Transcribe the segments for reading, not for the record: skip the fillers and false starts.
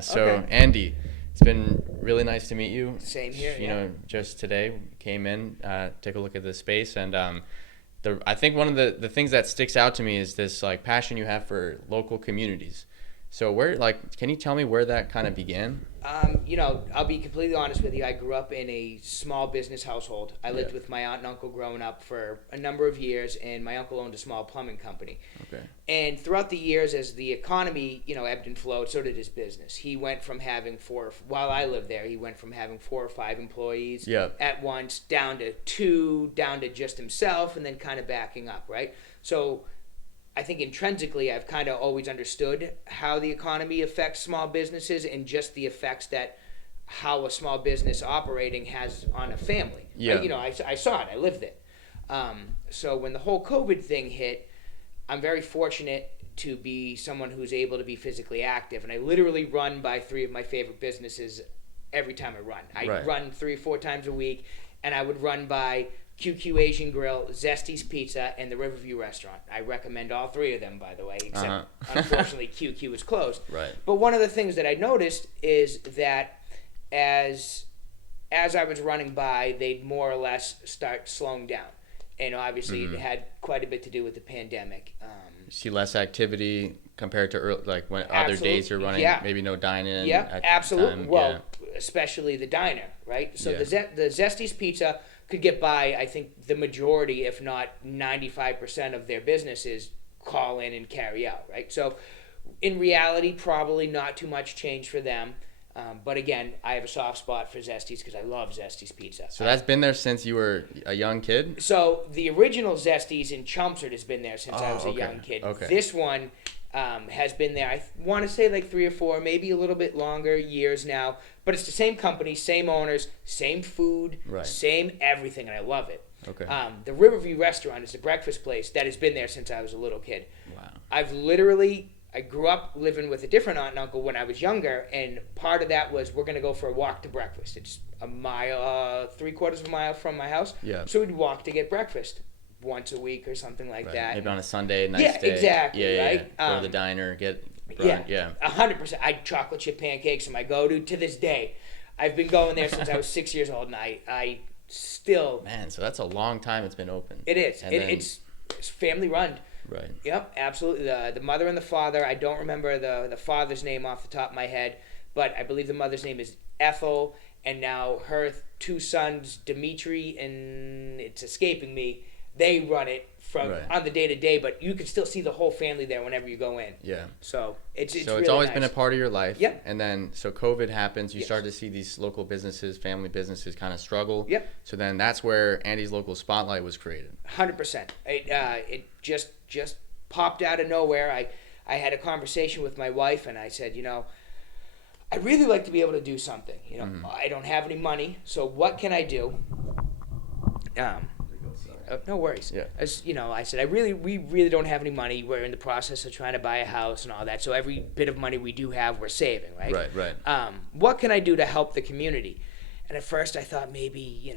So, Okay. Andy, it's been really nice to meet you. Same here. You Yeah. know, just today came in, take a look at the space, and I think one of the things that sticks out to me is this like passion you have for local communities. So, can you tell me where that kind of began? I'll be completely honest with you. I grew up in a small business household. I lived Yeah. with my aunt and uncle growing up for a number of years, and my uncle owned a small plumbing company. Okay. And throughout the years, as the economy, ebbed and flowed, so did his business. He went from having while I lived there, he went from having 4 or 5 employees Yeah. at once down to 2, down to just himself, and then kind of backing up, right? So I think intrinsically I've kind of always understood how the economy affects small businesses and just the effects that how a small business operating has on a family. Yeah. I saw it. I lived it. So when the whole COVID thing hit, I'm very fortunate to be someone who's able to be physically active. And I literally run by 3 of my favorite businesses every time I run. I Right. run 3 or 4 times a week, and I would run by QQ Asian Grill, Zesty's Pizza, and the Riverview Restaurant. I recommend all 3 of them, by the way, except unfortunately QQ is closed. Right. But one of the things that I noticed is that as I was running by, they'd more or less start slowing down. And obviously it had quite a bit to do with the pandemic. See less activity compared to like when other Absolutely. days you're running, Yeah. maybe no dining. Yeah, at absolutely. time. Well, especially the diner, right? So Yeah. the Zesty's Pizza could get by, I think, the majority, if not 95% of their businesses call in and carry out, right? So in reality, probably not too much change for them. But again, I have a soft spot for Zesty's because I love Zesty's Pizza. So that's been there since you were a young kid? So the original Zesty's in Chelmsford has been there since I was a okay. young kid. Okay. This one has been there, I want to say like 3 or 4, maybe a little bit longer years now. But it's the same company, same owners, same food, Right. same everything, and I love it. Okay. The Riverview Restaurant is a breakfast place that has been there since I was a little kid. Wow. I grew up living with a different aunt and uncle when I was younger, and part of that was we're going to go for a walk to breakfast. It's a mile, 3/4 of a mile from my house. Yeah. So we'd walk to get breakfast once a week or something like Right. that. Maybe on a Sunday, nice Yeah, day. exactly, Yeah, right? Go to the diner, get Yeah, brunch. Yeah. 100%. I chocolate chip pancakes are my go-to to this day. I've been going there since I was 6 years old, and I still. Man, so that's a long time it's been open. It is. And It's family run. right. Yep, absolutely. The mother and the father. I don't remember the father's name off the top of my head, but I believe the mother's name is Ethel, and now her 2 sons, Dimitri, and it's escaping me. They run it from Right. on the day to day, but you can still see the whole family there whenever you go in. Yeah. So it's So it's really always nice. been a part of your life. Yep. And then so COVID happens, you Yes. start to see these local businesses, family businesses kind of struggle. Yep. So then that's where Andy's Local Spotlight was created. 100%. It just popped out of nowhere. I had a conversation with my wife, and I said, I'd really like to be able to do something. I don't have any money, so what can I do? No worries. Yeah. I said, we really don't have any money. We're in the process of trying to buy a house and all that. So every bit of money we do have, we're saving, right? Right. What can I do to help the community? And at first I thought maybe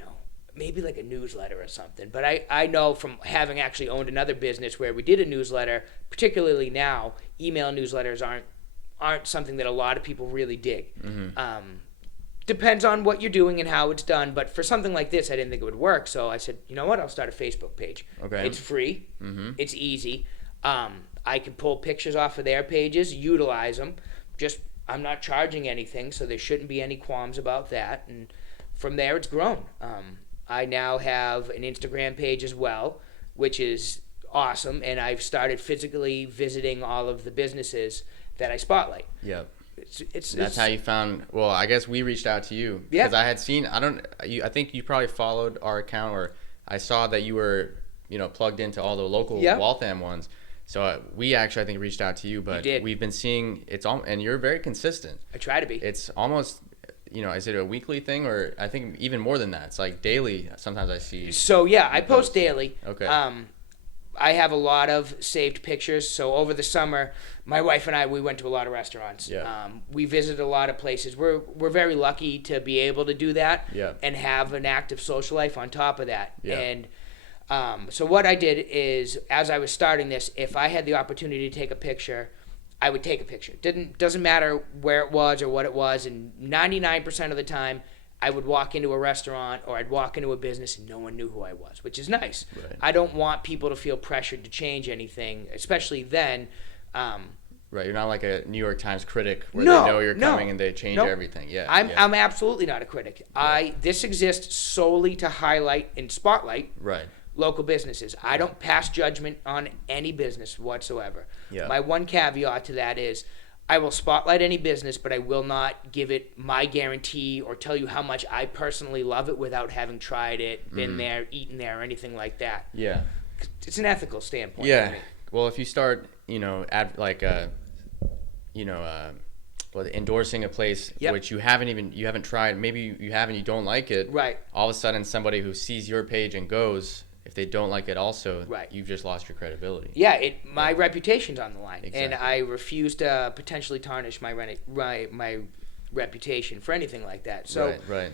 like a newsletter or something. But I know from having actually owned another business where we did a newsletter, particularly now, email newsletters aren't something that a lot of people really dig. Depends on what you're doing and how it's done, but for something like this, I didn't think it would work. So I said, you know what? I'll start a Facebook page. Okay. It's free. It's easy. I can pull pictures off of their pages, utilize them. I'm not charging anything, so there shouldn't be any qualms about that. And from there, it's grown. I now have an Instagram page as well, which is awesome, and I've started physically visiting all of the businesses that I spotlight. Yeah. It's How you found. Well, I guess we reached out to you Yeah. because I had seen. I think you probably followed our account, or I saw that you were, plugged into all the local Yeah. Waltham ones. So we actually, I think, reached out to you, but did. we've been seeing and you're very consistent. I try to be. It's almost, is it a weekly thing, or I think even more than that? It's like daily. Sometimes I see. So yeah, I post daily. Okay. I have a lot of saved pictures. So over the summer, my wife and we went to a lot of restaurants. Yeah. We visited a lot of places. We're very lucky to be able to do that. Yeah. And have an active social life on top of that. Yeah. And so what I did is, as I was starting this, if I had the opportunity to take a picture I would take a picture. Doesn't matter where it was or what it was, and 99% of the time, I would walk into a restaurant or I'd walk into a business and no one knew who I was, which is nice. Right. I don't want people to feel pressured to change anything, especially then. Right, you're not like a New York Times critic where No, they know you're no, coming and they change no. everything. Yeah, I'm absolutely not a critic. This exists solely to highlight and spotlight right. local businesses. I don't pass judgment on any business whatsoever. Yeah. My one caveat to that is I will spotlight any business, but I will not give it my guarantee or tell you how much I personally love it without having tried it, been there, eaten there, or anything like that. Yeah. It's an ethical standpoint. Yeah. For me. Well, if you start, endorsing a place which you haven't tried, maybe you haven't, you don't like it. Right. All of a sudden, somebody who sees your page and goes, if they don't like it also, right. you've just lost your credibility. Yeah, my reputation's on the line, Exactly. and I refuse to potentially tarnish my reputation for anything like that. So, right.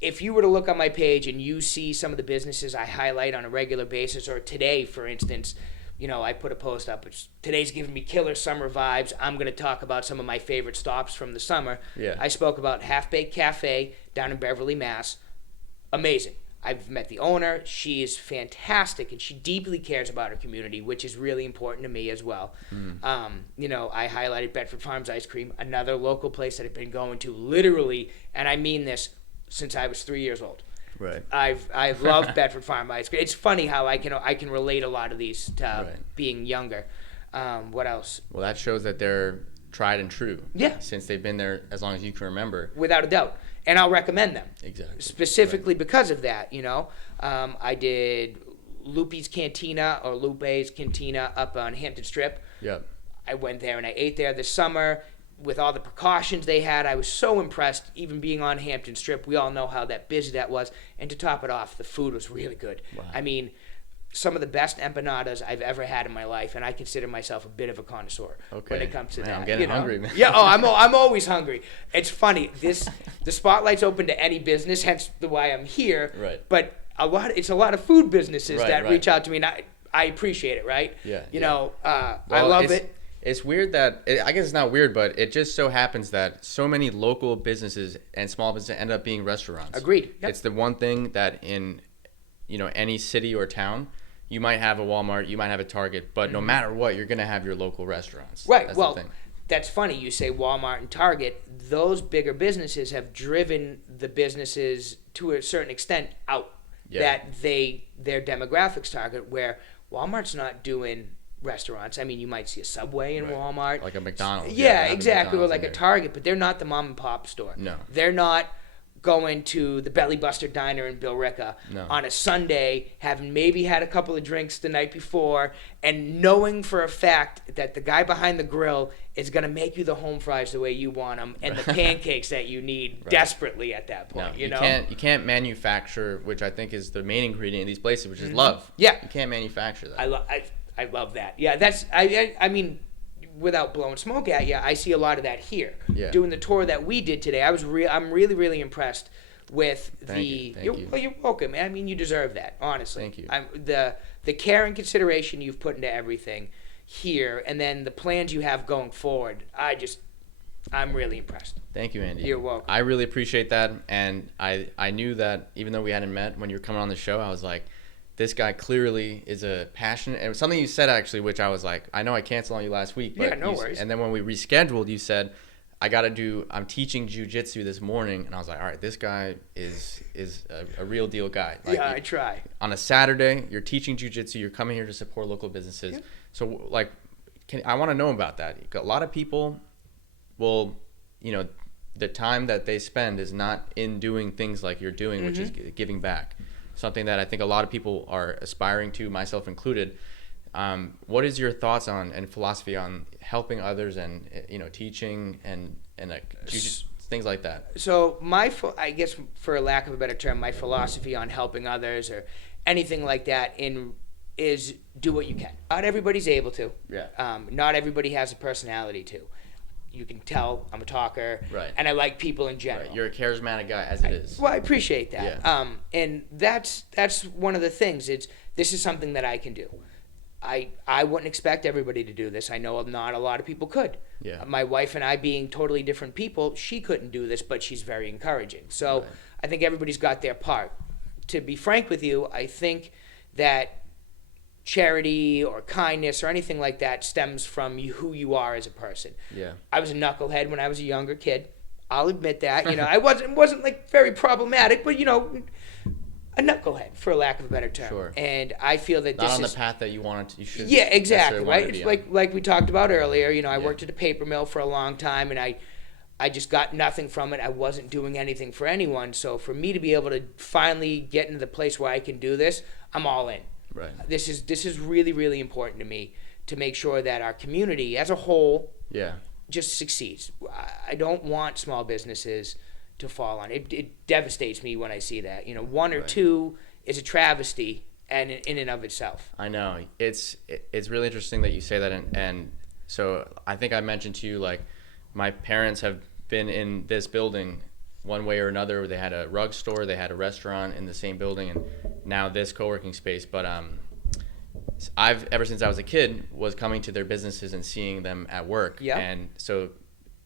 If you were to look on my page and you see some of the businesses I highlight on a regular basis, or today, for instance, I put a post up. Today's giving me killer summer vibes. I'm going to talk about some of my favorite stops from the summer. Yeah. I spoke about Half Baked Cafe down in Beverly, Mass. Amazing. I've met the owner. She is fantastic, and she deeply cares about her community, which is really important to me as well. I highlighted Bedford Farms Ice Cream, another local place that I've been going to literally, and I mean this, since I was 3 years old. Right. I've loved Bedford Farm Ice Cream. It's funny how I can relate a lot of these to being younger. What else? Well, that shows that they're tried and true. Yeah. Since they've been there as long as you can remember. Without a doubt. And I'll recommend them. Exactly. Specifically because of that, I did Lupe's Cantina up on Hampton Strip. Yep. I went there and I ate there this summer with all the precautions they had. I was so impressed, even being on Hampton Strip. We all know how busy that was. And to top it off, the food was really good. Wow. I mean, some of the best empanadas I've ever had in my life, and I consider myself a bit of a connoisseur when it comes to that. I'm getting hungry, man. Yeah, I'm always hungry. It's funny. The spotlight's open to any business, hence why I'm here. Right. But it's a lot of food businesses that reach right. out to me, and I appreciate it. Right. Yeah. I love it. It's weird that I guess it's not weird, but it just so happens that so many local businesses and small businesses end up being restaurants. Agreed. Yep. It's the one thing that in any city or town, you might have a Walmart, you might have a Target, but no matter what, you're gonna have your local restaurants. Right. That's Well, the thing. that's funny. You say Walmart and Target; those bigger businesses have driven the businesses to a certain extent out. Yeah. That their demographics target, where Walmart's not doing restaurants. I mean, you might see a Subway in Walmart, like a McDonald's. Yeah, exactly, or McDonald's like a Target, but they're not the mom and pop store. No, they're not going to the Belly Buster Diner in Billerica on a Sunday, having maybe had a couple of drinks the night before, and knowing for a fact that the guy behind the grill is going to make you the home fries the way you want them and the pancakes that you need desperately at that point. No, you can't manufacture, which I think is the main ingredient in these places, which is love. Yeah, you can't manufacture that. I love that. Yeah, that's I mean, without blowing smoke at you, I see a lot of that here. Yeah. Doing the tour that we did today, I'm really, really impressed with Thank you. Well, you're welcome. I mean, you deserve that, honestly. Thank you. The care and consideration you've put into everything here, and then the plans you have going forward. I'm really impressed. Thank you, Andy. You're welcome. I really appreciate that, and I knew that even though we hadn't met when you were coming on the show, I was like, this guy clearly is a passionate, and something you said actually, which I was like, I know I canceled on you last week, but yeah, no worries. And then when we rescheduled, you said, I'm teaching jiu-jitsu this morning, and I was like, all right, this guy is a real deal guy. Like, yeah, I try. On a Saturday, you're teaching jiu-jitsu, you're coming here to support local businesses. Yeah. So like, I want to know about that. A lot of people will, the time that they spend is not in doing things like you're doing, which is giving back. Something that I think a lot of people are aspiring to, myself included. What is your thoughts on and philosophy on helping others and teaching and like things like that? So I guess for lack of a better term, my philosophy on helping others or anything like that is do what you can. Not everybody's able to. Yeah. Not everybody has a personality to. You can tell I'm a talker, right? And I like people in general. Right. You're a charismatic guy, as it is. Well, I appreciate that. Yeah. And that's one of the things. This is something that I can do. I wouldn't expect everybody to do this. I know not a lot of people could. Yeah. My wife and I being totally different people, she couldn't do this, but she's very encouraging. So I think everybody's got their part. To be frank with you, I think that charity or kindness or anything like that stems from who you are as a person. Yeah. I was a knucklehead when I was a younger kid. I'll admit that. I wasn't like very problematic, but a knucklehead, for lack of a better term. Sure. And I feel that not on the path that you should. Yeah, exactly, right? It's on. like we talked about earlier. I worked at a paper mill for a long time, and I just got nothing from it. I wasn't doing anything for anyone. So for me to be able to finally get into the place where I can do this, I'm all in. Right. This is really, really important to me to make sure that our community as a whole just succeeds. I don't want small businesses to fall on. It devastates me when I see that. One or two is a travesty and in and of itself. I know. It's really interesting that you say that, and so I think I mentioned to you, like, my parents have been in this building one way or another. They had a rug store, they had a restaurant in the same building, and now this co-working space. But I've, ever since I was a kid, was coming to their businesses and seeing them at work. Yeah. And so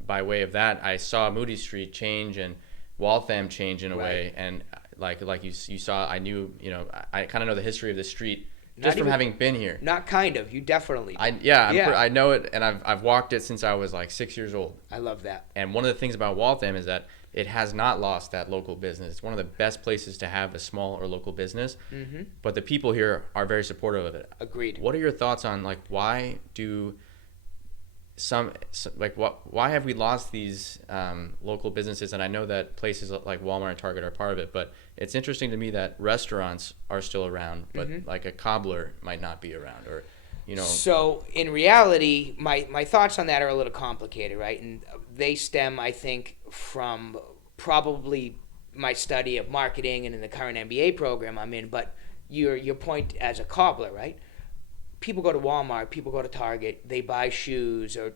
by way of that, I saw Moody Street change and Waltham change in a way. And like you saw, I knew, I kind of know the history of the street just from having been here. Not kind of, you definitely. I know it, and I've walked it since I was like 6 years old. I love that. And one of the things about Waltham is that it has not lost that local business. It's one of the best places to have a small or local business. Mm-hmm. But the people here are very supportive of it. Agreed. What are your thoughts on, like, why do why have we lost these local businesses? And I know that places like Walmart and Target are part of it, but it's interesting to me that restaurants are still around, but like a cobbler might not be around, or So in reality, my thoughts on that are a little complicated, right? And they stem, I think, from probably my study of marketing and in the current MBA program I'm in. But your point as a cobbler, right? People go to Walmart, people go to Target, they buy shoes, or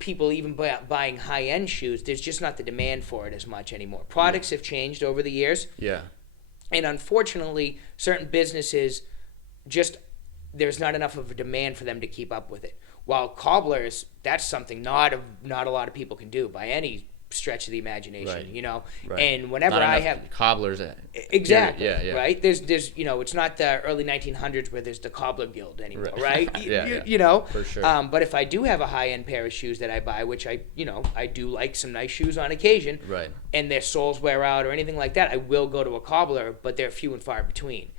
people even buying high-end shoes. There's just not the demand for it as much anymore. Products have changed over the years. Yeah. And unfortunately, certain businesses just there's not enough of a demand for them to keep up with it. While cobblers, that's something not a lot of people can do by any stretch of the imagination, Right. And whenever not I enough have cobblers, exactly, yeah. right? There's it's not the early 1900s where there's the cobbler guild anymore, right? For sure. But if I do have a high-end pair of shoes that I buy, which I do like some nice shoes on occasion, right, and their soles wear out or anything like that, I will go to a cobbler, but they're few and far between.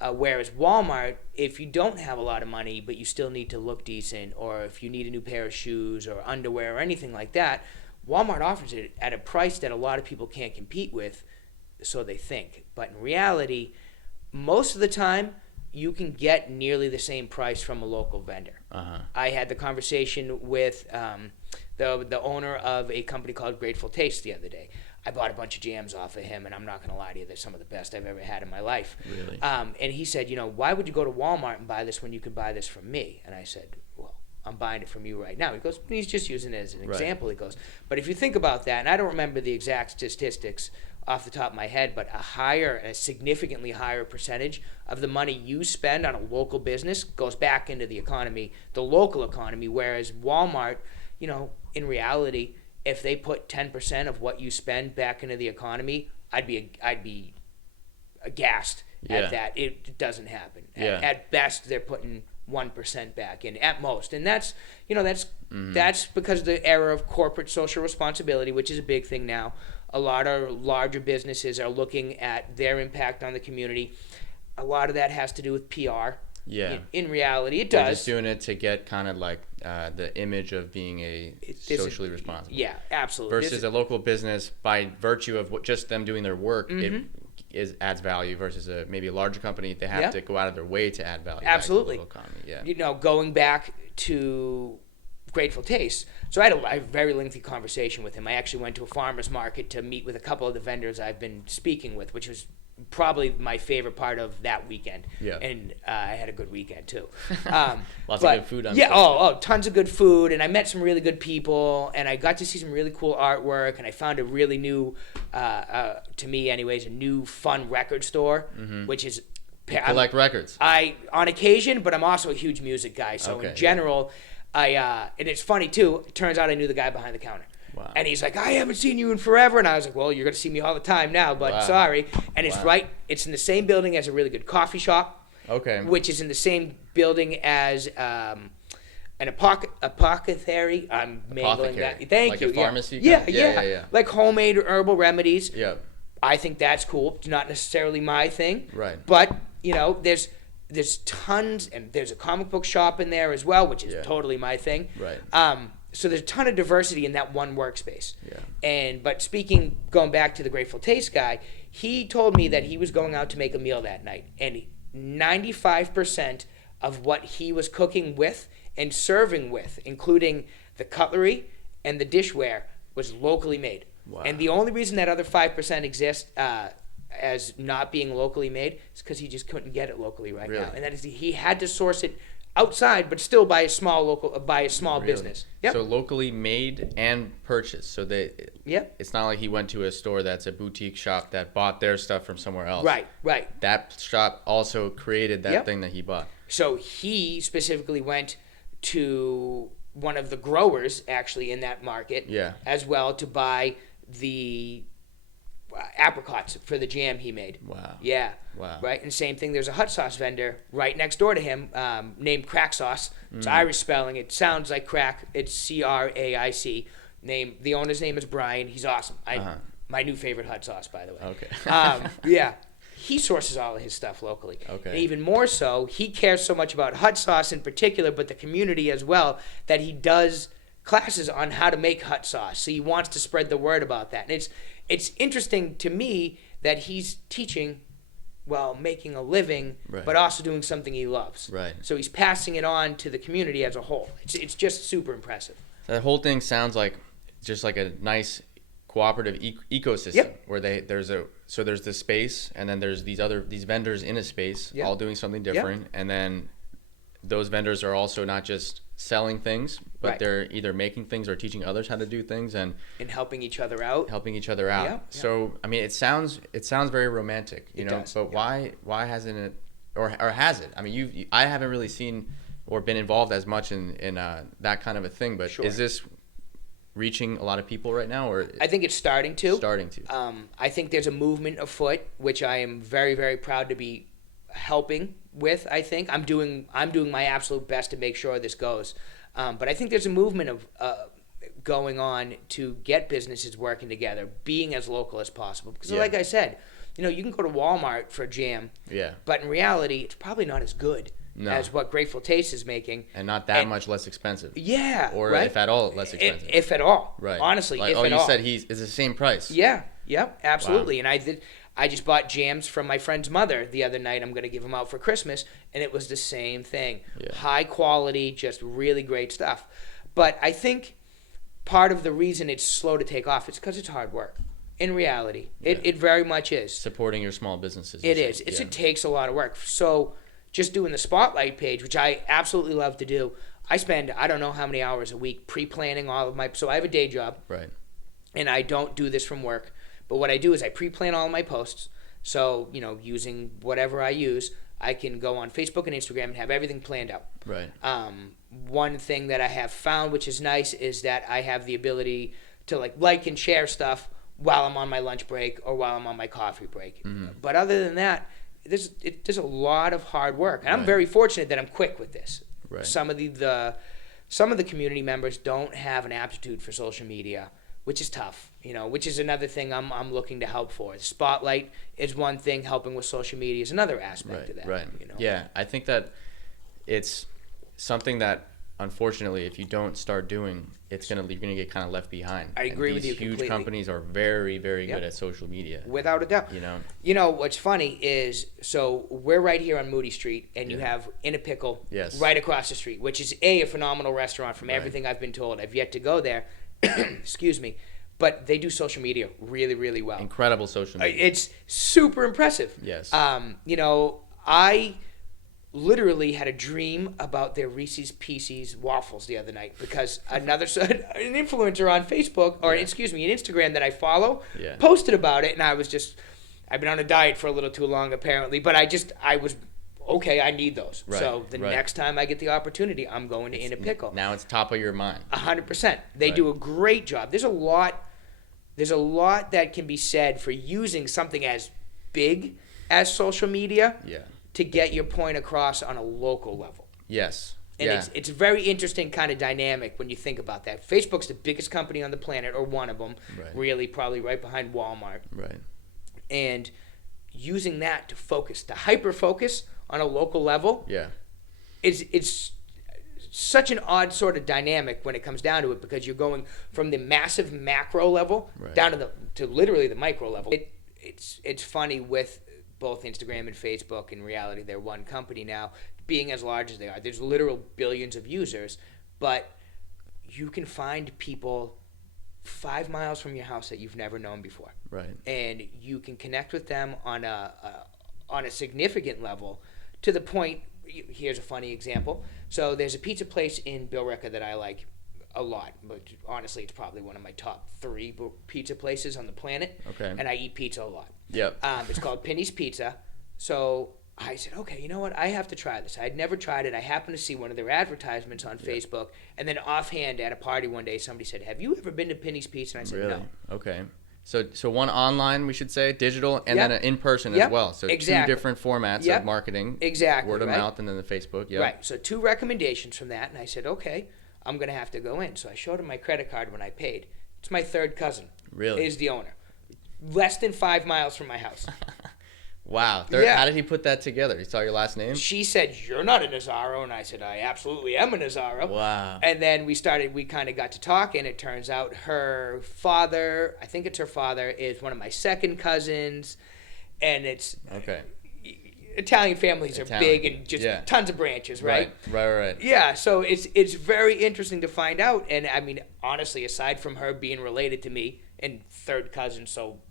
Whereas Walmart, if you don't have a lot of money but you still need to look decent, or if you need a new pair of shoes or underwear or anything like that, Walmart offers it at a price that a lot of people can't compete with, so they think. But in reality, most of the time, you can get nearly the same price from a local vendor. I had the conversation with the owner of a company called Grateful Taste the other day. I bought a bunch of jams off of him, and I'm not going to lie to you, they're some of the best I've ever had in my life. Really? And he said, why would you go to Walmart and buy this when you can buy this from me? And I said, well, I'm buying it from you right now. He goes, he's just using it as an example. He goes, but if you think about that, and I don't remember the exact statistics off the top of my head, but a significantly higher percentage of the money you spend on a local business goes back into the economy, the local economy, whereas Walmart, in reality, if they put 10% of what you spend back into the economy, I'd be aghast at that. It doesn't happen. At best, they're putting 1% back in at most, and that's because of the era of corporate social responsibility, which is a big thing now. A lot of larger businesses are looking at their impact on the community. A lot of that has to do with PR. Yeah. In reality, it They're does. just doing it to get kind of like the image of being socially responsible. Yeah, absolutely. Versus a local business, by virtue of just them doing their work, it adds value. Versus maybe a larger company, they have to go out of their way to add value. Absolutely. Back to the local economy. Yeah. Going back to Grateful Taste. So I had a very lengthy conversation with him. I actually went to a farmer's market to meet with a couple of the vendors I've been speaking with, which was probably my favorite part of that weekend. Yeah. And I had a good weekend too. Lots of good food. Tons of good food, and I met some really good people, and I got to see some really cool artwork, and I found a really new, to me anyways, a new fun record store, which is Collect records. On occasion, but I'm also a huge music guy. So Okay, in general, and it's funny too. It turns out I knew the guy behind the counter. Wow. And he's like, I haven't seen you in forever. And I was like, well, you're going to see me all the time now, but Wow. sorry. And it's Wow. it's in the same building as a really good coffee shop. Okay. Which is in the same building as an apothecary. I'm mangling that. Thank like you. A pharmacy. Yeah. Like homemade herbal remedies. Yeah. I think that's cool. It's not necessarily my thing. Right. But, there's tons, and there's a comic book shop in there as well, which is totally my thing. Right. So there's a ton of diversity in that one workspace. Yeah. But going back to the Grateful Taste guy, he told me that he was going out to make a meal that night, and 95% of what he was cooking with and serving with, including the cutlery and the dishware, was locally made. Wow. And the only reason that other 5% exists as not being locally made is because he just couldn't get it locally now. And that is he had to source it outside, but still by a small business. Yep. So locally made and purchased. So it's not like he went to a store that's a boutique shop that bought their stuff from somewhere else. Right. That shop also created that thing that he bought. So he specifically went to one of the growers actually in that market as well to buy the apricots for the jam he made. Wow. Yeah. Wow. Right. And same thing. There's a hot sauce vendor right next door to him named Crack Sauce. It's Irish spelling. It sounds like crack. It's CRAIC. The owner's name is Brian. He's awesome. My new favorite hot sauce, by the way. Okay. Yeah. He sources all of his stuff locally. Okay. And even more so, he cares so much about hot sauce in particular, but the community as well, that he does classes on how to make hot sauce. So he wants to spread the word about that. And it's interesting to me that he's teaching while making a living, but also doing something he loves. Right. So he's passing it on to the community as a whole. It's just super impressive. That whole thing sounds like just like a nice cooperative ecosystem where there's this space, and then there's these vendors in a space all doing something different, and then those vendors are also not just selling things, but they're either making things or teaching others how to do things and helping each other out. Yeah. So I mean, it sounds very romantic, you know. But why hasn't it, or has it? I mean, I haven't really seen or been involved as much in that kind of a thing. But is this reaching a lot of people right now, or I think it's starting to. I think there's a movement afoot, which I am very, very proud to be helping with. I think I'm doing my absolute best to make sure this goes. But I think there's a movement of going on to get businesses working together, being as local as possible. Because like I said, you can go to Walmart for jam, but in reality, it's probably not as good as what Grateful Taste is making. And not that much less expensive. Yeah. Or if at all less expensive. If at all. Right. Honestly, like, if at all. You said it's the same price. Yeah. Yep. Absolutely. Wow. And I just bought jams from my friend's mother the other night. I'm going to give them out for Christmas. And it was the same thing. Yeah. High quality, just really great stuff. But I think part of the reason it's slow to take off is because it's hard work. In reality, it very much is. Supporting your small businesses. It is. It takes a lot of work. So just doing the Spotlight page, which I absolutely love to do, I spend I don't know how many hours a week pre-planning all of my. So I have a day job. Right. And I don't do this from work. But what I do is I pre-plan all of my posts. So, using whatever I use, I can go on Facebook and Instagram and have everything planned out. Right. One thing that I have found, which is nice, is that I have the ability to like and share stuff while I'm on my lunch break or while I'm on my coffee break. Mm-hmm. But other than that, there's a lot of hard work. And I'm very fortunate that I'm quick with this. Right. Some of the community members don't have an aptitude for social media, which is tough, which is another thing I'm looking to help for. Spotlight is one thing, helping with social media is another aspect of that. Right. Yeah, I think that it's something that, unfortunately, if you don't start doing, you're gonna get kind of left behind. I agree with you completely. completely. Huge companies are very, very good at social media. Without a doubt. What's funny is, so we're right here on Moody Street, and you have In a Pickle right across the street, which is a phenomenal restaurant from everything I've been told. I've yet to go there. Excuse me. But they do social media really, really well. Incredible social media. It's super impressive. Yes. I literally had a dream about their Reese's Pieces waffles the other night because an influencer on Facebook, or an Instagram that I follow, posted about it, and I was just I've been on a diet for a little too long apparently, but I was okay. I need those. Right, So the right. next time I get the opportunity, I'm going to In a Pickle. Now it's top of your mind. 100%. They Right. do a great job. There's a lot that can be said for using something as big as social media Yeah. to get your point across on a local level. Yes. And yeah. it's a very interesting kind of dynamic when you think about that. Facebook's the biggest company on the planet, or one of them, Right. really, probably right behind Walmart. Right. And using that to hyper focus on a local level, Yeah. it's such an odd sort of dynamic when it comes down to it, because you're going from the massive macro level Right. down to literally the micro level. It's funny with both Instagram and Facebook. In reality, they're one company now, being as large as they are. There's literal billions of users, but you can find people 5 miles from your house that you've never known before, Right. and you can connect with them on a significant level, to the point. Here's a funny example. So there's a pizza place in Billerica that I like a lot, but honestly, it's probably one of my top 3 pizza places on the planet. Okay. And I eat pizza a lot. Yep. It's called Penny's Pizza. So I said, okay, you know what? I have to try this. I'd never tried it. I happened to see one of their advertisements on Facebook, and then offhand at a party one day, somebody said, "Have you ever been to Penny's Pizza?" And I said, Really? "No." Okay. So one online, we should say, digital, and Yep. then an in-person Yep. as well. So Exactly. 2 different formats Yep. of marketing. Exactly, Word of right? mouth and then the Facebook. Yep. Right. So 2 recommendations from that, and I said, okay, I'm going to have to go in. So I showed him my credit card when I paid. It's my third cousin. Really? Is the owner. Less than 5 miles from my house. Wow. Yeah. How did he put that together? He saw your last name? She said, "You're not a Nazaro," and I said, "I absolutely am a Nazaro." Wow. And then we kind of got to talk, and it turns out her father, I think it's her father, is one of my second cousins, and it's Okay. Italian families are Italian. big and just Yeah. tons of branches, right? Right. Yeah, so it's very interesting to find out. And I mean, honestly, aside from her being related to me and third cousin, so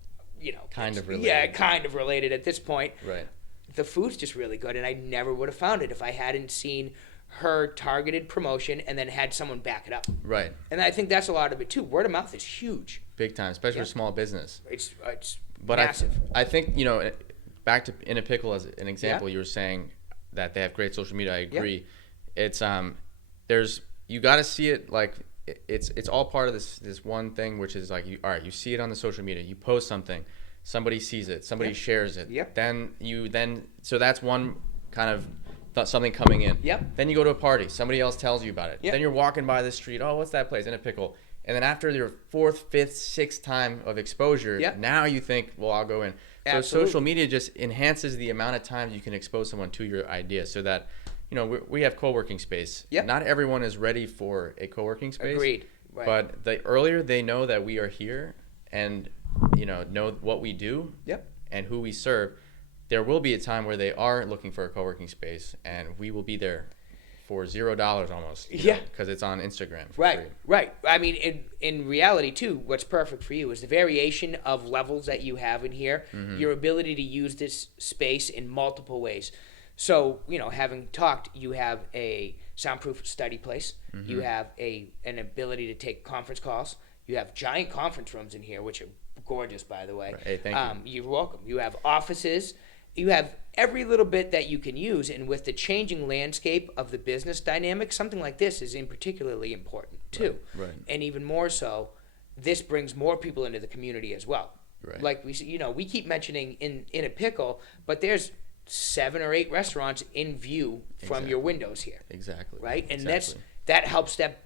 Kind of related. Yeah, kind of related at this point. Right. The food's just really good, and I never would have found it if I hadn't seen her targeted promotion and then had someone back it up. Right. And I think that's a lot of it too. Word of mouth is huge. Big time, especially Yeah. for small business. It's But massive. I think, back to In a Pickle as an example, you were saying that they have great social media. I agree. It's you got to see it like it's all part of this one thing, which is like you see it on the social media, you post something, somebody sees it, somebody shares it. Yep. So that's one kind of something coming in. Yep. Then you go to a party, somebody else tells you about it. Yep. Then you're walking by the street, oh, what's that place? In a Pickle. And then after your 4th, 5th, 6th time of exposure, Yep. now you think, well, I'll go in. So Absolutely. social media just enhances the amount of times you can expose someone to your idea, so that we have co-working space. Yep. Not everyone is ready for a co-working space. Agreed. Right. But the earlier they know that we are here and know what we do Yep. and who we serve, there will be a time where they are looking for a co-working space, and we will be there for $0 almost. Yeah. Because it's on Instagram. For Right, free. right. I mean, in reality, too, what's perfect for you is the variation of levels that you have in here, your ability to use this space in multiple ways. So, having talked, you have a soundproof study place. You have an ability to take conference calls. You have giant conference rooms in here, which are gorgeous, by the way. Right. Hey, thank you. You're welcome. You have offices. You have every little bit that you can use, and with the changing landscape of the business dynamic, something like this is particularly important too. Right. And even more so, this brings more people into the community as well. Right. Like we keep mentioning in a Pickle, but there's 7 or 8 restaurants in view from your windows here. Exactly. Right, and Exactly. that helps that,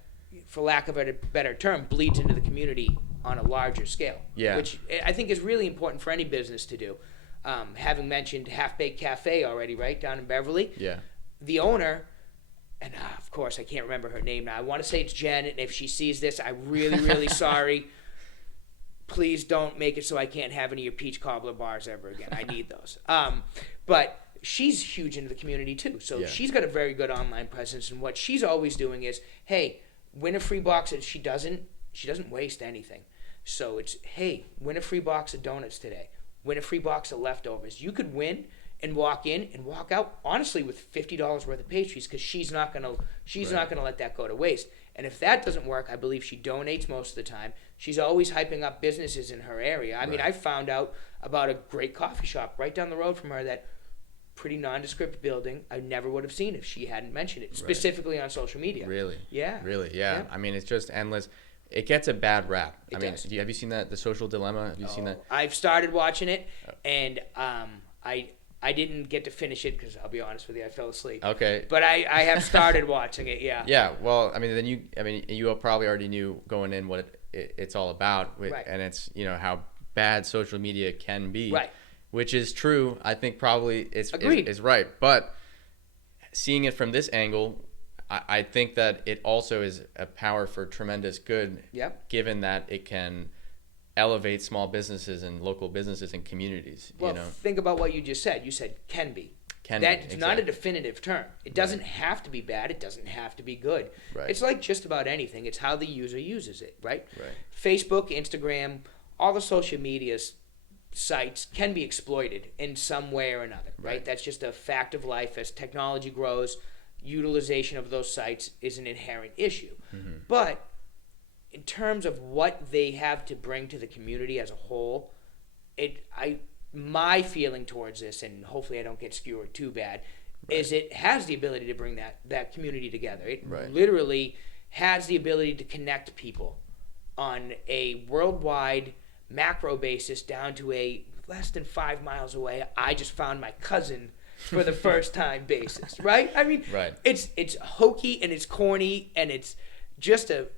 for lack of a better term, bleeds into the community on a larger scale. Yeah. Which I think is really important for any business to do. Having mentioned Half Baked Cafe already, right, down in Beverly. Yeah. The owner, and of course I can't remember her name now. I want to say it's Jen, and if she sees this, I'm really, really sorry. Please don't make it so I can't have any of your peach cobbler bars ever again. I need those. But she's huge into the community too. So she's got a very good online presence, and what she's always doing is, hey, win a free box, and she doesn't waste anything. So it's, hey, win a free box of donuts today. Win a free box of leftovers. You could win and walk in and walk out honestly with $50 worth of pastries, because she's not gonna let that go to waste. And if that doesn't work, I believe she donates most of the time. She's always hyping up businesses in her area. I mean, I found out about a great coffee shop right down the road from her, that pretty nondescript building. I never would have seen if she hadn't mentioned it, specifically on social media. Really? Yeah. Really, yeah. I mean, it's just endless. It gets a bad rap. It mean, does. have you seen that, The Social Dilemma? Have you seen that? I've started watching it, and I didn't get to finish it because I'll be honest with you, I fell asleep. Okay. But I have started watching it. Yeah. Yeah. Well, I mean, you probably already knew going in what it's all about, and it's how bad social media can be. Right. Which is true. I think probably it's right. But seeing it from this angle, I think that it also is a power for tremendous good. Yep. Given that it can elevate small businesses and local businesses and communities. Well, think about what you just said. You said can be. That's not a definitive term. It doesn't have to be bad. It doesn't have to be good. Right. It's like just about anything. It's how the user uses it, right? Right. Facebook, Instagram, all the social media sites can be exploited in some way or another, right? That's just a fact of life. As technology grows, utilization of those sites is an inherent issue. Mm-hmm. But in terms of what they have to bring to the community as a whole, my feeling towards this, and hopefully I don't get skewered too bad, is it has the ability to bring that community together. It literally has the ability to connect people on a worldwide macro basis down to a less than 5 miles away, I just found my cousin for the first time basis, right? I mean, it's hokey and it's corny and it's just a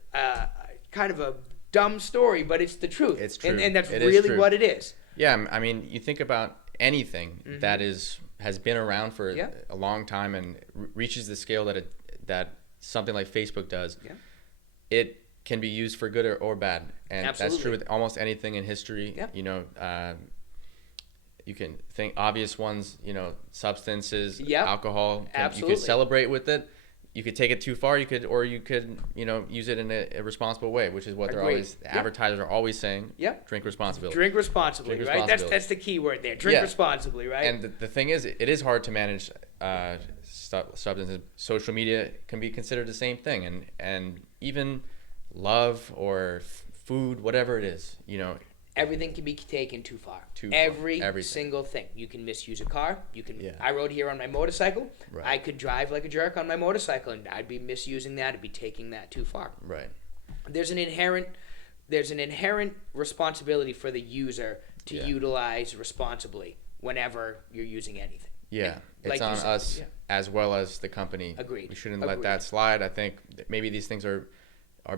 kind of a dumb story, but it's the truth. It's true. And that's really what it is. Yeah, I mean, you think about anything that has been around for a long time and reaches the scale that something like Facebook does. Yeah. It can be used for good or bad, and that's true with almost anything in history. Yeah. You can think obvious ones. Substances, alcohol. You could celebrate with it. You could take it too far. You could use it in a responsible way, which is what advertisers are always saying. Yeah. Drink responsibly. Drink responsibly, right? That's the key word there. Drink responsibly, right? And the thing is, it is hard to manage substances. Social media can be considered the same thing, and even love or food, whatever it is, everything can be taken too far. Every single thing. You can misuse a car. You can. Yeah. I rode here on my motorcycle. Right. I could drive like a jerk on my motorcycle, and I'd be misusing that. I'd be taking that too far. Right. There's an inherent responsibility for the user to utilize responsibly whenever you're using anything. Yeah, it's on us as well as the company. Agreed. We shouldn't let that slide. I think maybe these things are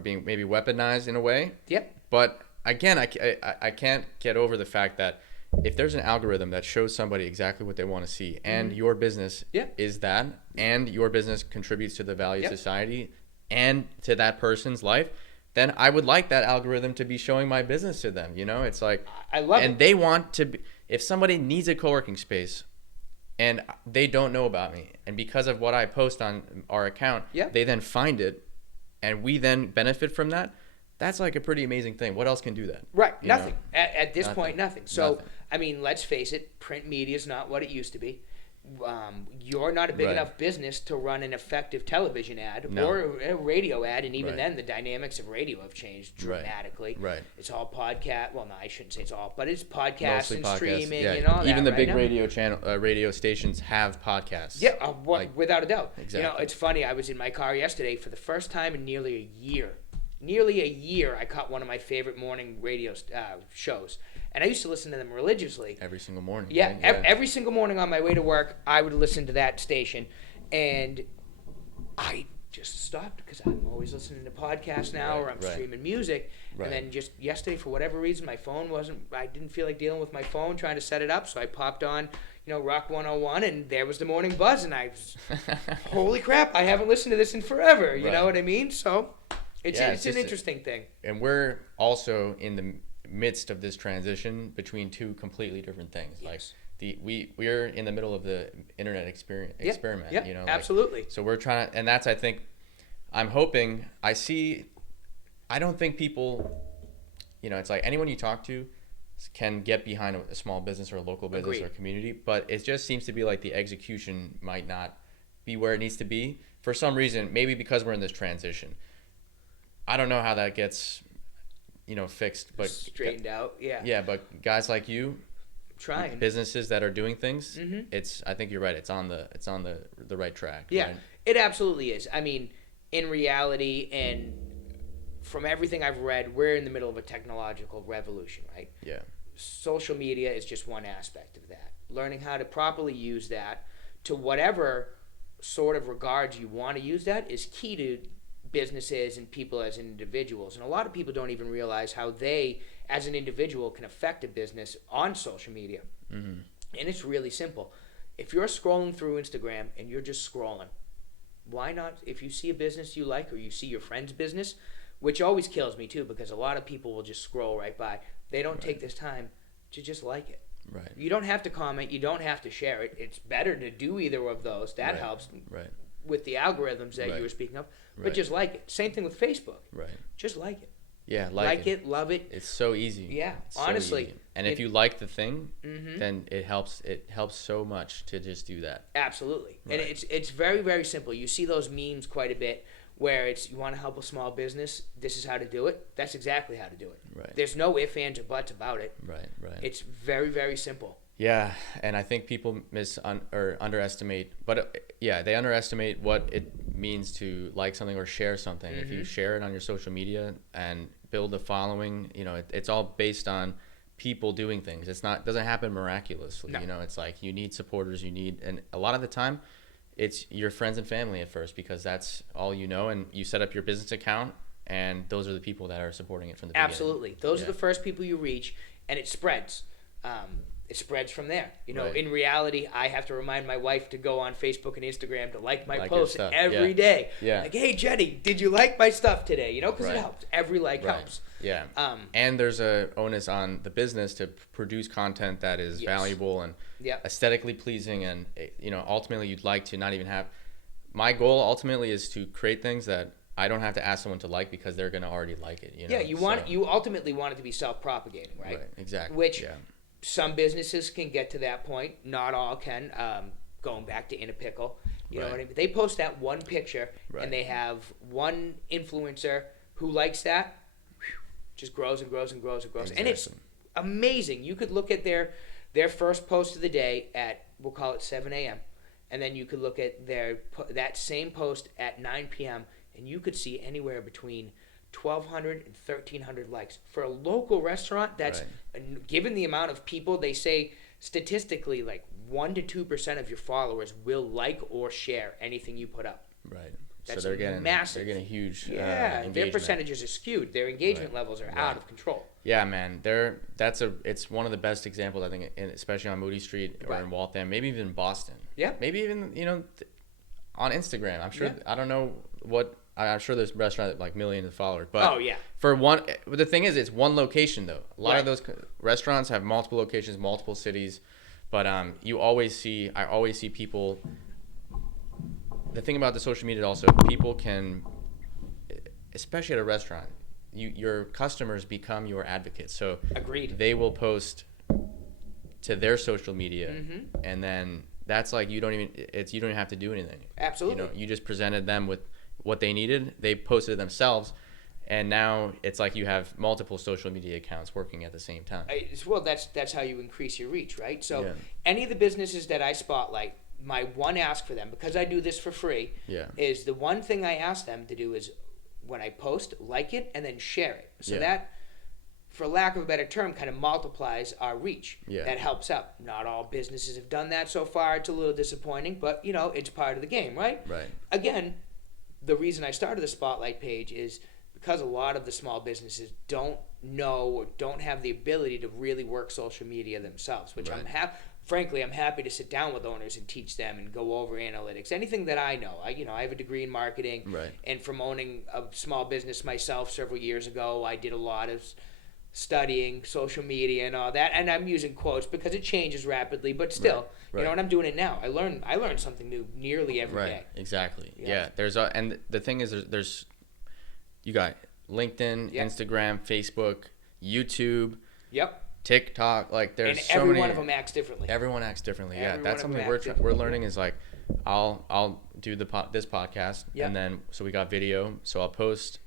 being maybe weaponized in a way. Yep. But again, I can't get over the fact that if there's an algorithm that shows somebody exactly what they want to see, and your business is that, and your business contributes to the value of society and to that person's life, then I would like that algorithm to be showing my business to them. It's like, I love it. And they want to be, if somebody needs a co-working space and they don't know about me, and because of what I post on our account, they then find it, and we then benefit from that. That's like a pretty amazing thing. What else can do that? Right. Nothing. At this point, nothing. So, I mean, let's face it, print media is not what it used to be. You're not a big enough business to run an effective television ad or a radio ad, and even then the dynamics of radio have changed dramatically. Right. It's all podcast. Well, no, I shouldn't say it's all, but it's podcasts Mostly and podcasts, streaming and all that. Even the big radio stations have podcasts. Yeah, without a doubt. Exactly. It's funny. I was in my car yesterday for the first time in nearly a year. I caught one of my favorite morning radio shows. And I used to listen to them religiously. Every single morning. Yeah, right? Every single morning on my way to work, I would listen to that station. And I just stopped because I'm always listening to podcasts now, or I'm streaming music. Right. And then just yesterday, for whatever reason, my phone I didn't feel like dealing with my phone, trying to set it up. So I popped on, Rock 101, and there was the morning buzz. And I was, holy crap, I haven't listened to this in forever. You know what I mean? So it's an interesting thing. And we're also in the midst of this transition between two completely different things. Yes. Like we're in the middle of the internet experiment. Yeah, absolutely. So we're trying to, and that's, I think, I'm hoping, I don't think people, it's like anyone you talk to can get behind a small business or a local business or community, but it just seems to be like the execution might not be where it needs to be for some reason, maybe because we're in this transition. I don't know how that gets fixed, but straightened out. Yeah. Yeah, but guys like you, Trying. businesses that are doing things, I think you're right. It's on the right track. Yeah, right? it absolutely is. I mean, in reality, and from everything I've read, we're in the middle of a technological revolution, right? Yeah. Social media is just one aspect of that. Learning how to properly use that to whatever sort of regards you want to use that is key to businesses and people as individuals. And a lot of people don't even realize how they, as an individual, can affect a business on social media. And it's really simple. If you're scrolling through Instagram and you're just scrolling, why not, if you see a business you like or you see your friend's business, which always kills me too, because a lot of people will just scroll right by. They don't take this time to just like it. Right. You don't have to comment. You don't have to share it. It's better to do either of those. That helps with the algorithms that you were speaking of. But just like it. Same thing with Facebook. Right. Just like it. Yeah, like it, love it. It's so easy. Yeah, it's honestly. So easy. And if you like the thing, then it helps so much to just do that. Absolutely. Right. And it's very, very simple. You see those memes quite a bit where it's, you want to help a small business, this is how to do it. That's exactly how to do it. Right. There's no ifs, ands, or buts about it. Right. It's very, very simple. Yeah, and I think people underestimate, they underestimate what it means to like something or share something. If you share it on your social media and build a following, it's all based on people doing things. Doesn't happen miraculously. No. It's like you need supporters, and a lot of the time, it's your friends and family at first, because that's all you know, and you set up your business account, and those are the people that are supporting it from the beginning. Absolutely. Those are the first people you reach, and it spreads. It spreads from there. In reality, I have to remind my wife to go on Facebook and Instagram to like my posts every day. Yeah. Like, hey, Jenny, did you like my stuff today? Because it helps. Every like helps. Yeah. And there's a onus on the business to produce content that is valuable and aesthetically pleasing, and ultimately you'd like to not even have. My goal ultimately is to create things that I don't have to ask someone to like, because they're going to already like it. Yeah, you ultimately want it to be self-propagating, right? Right. Exactly. Which some businesses can get to that point. Not all can. Going back to In a Pickle, you know what I mean? They post that one picture, and they have one influencer who likes that, just grows and grows and grows and grows. Exactly. And it's amazing. You could look at their first post of the day at, we'll call it 7 a.m., and then you could look at that same post at 9 p.m., and you could see anywhere between 1,200 and 1,300 likes. For a local restaurant, that's, given the amount of people, they say statistically like 1 to 2% of your followers will like or share anything you put up. Right. That's so they're getting massive. They're getting huge engagement. Their percentages are skewed. Their engagement levels are out of control. Yeah, man. It's one of the best examples, I think, especially on Moody Street or in Waltham, maybe even Boston. Yeah. Maybe even on Instagram. I'm sure. I don't know what. I'm sure there's restaurants like millions of followers, but for one, the thing is, it's one location though. A lot of those restaurants have multiple locations, multiple cities, but I always see people. The thing about the social media also, people can, especially at a restaurant, your customers become your advocates. So agreed. They will post to their social media, and then that's like you don't even have to do anything. Absolutely. You just presented them with what they needed. They posted it themselves, and now it's like you have multiple social media accounts working at the same time. Well, that's how you increase your reach, right? So any of the businesses that I spotlight, my one ask for them, because I do this for free, is the one thing I ask them to do is when I post, like it and then share it. So that, for lack of a better term, kind of multiplies our reach. That helps out. Not all businesses have done that so far. It's a little disappointing, but it's part of the game, right? Right. Again, the reason I started the Spotlight page is because a lot of the small businesses don't know or don't have the ability to really work social media themselves, which I'm happy to sit down with owners and teach them and go over analytics. Anything that I know. I have a degree in marketing, and from owning a small business myself several years ago, I did a lot of studying social media and all that, and I'm using quotes because it changes rapidly, but still, and I'm doing it now. I learn something new nearly every day. Exactly. Yeah. And the thing is, there's you got LinkedIn, Instagram, Facebook, YouTube. TikTok, like there's and so every many. one of them acts differently. Everyone acts differently. Every That's something we're learning is like, I'll do this podcast, and then so we got video, so I'll post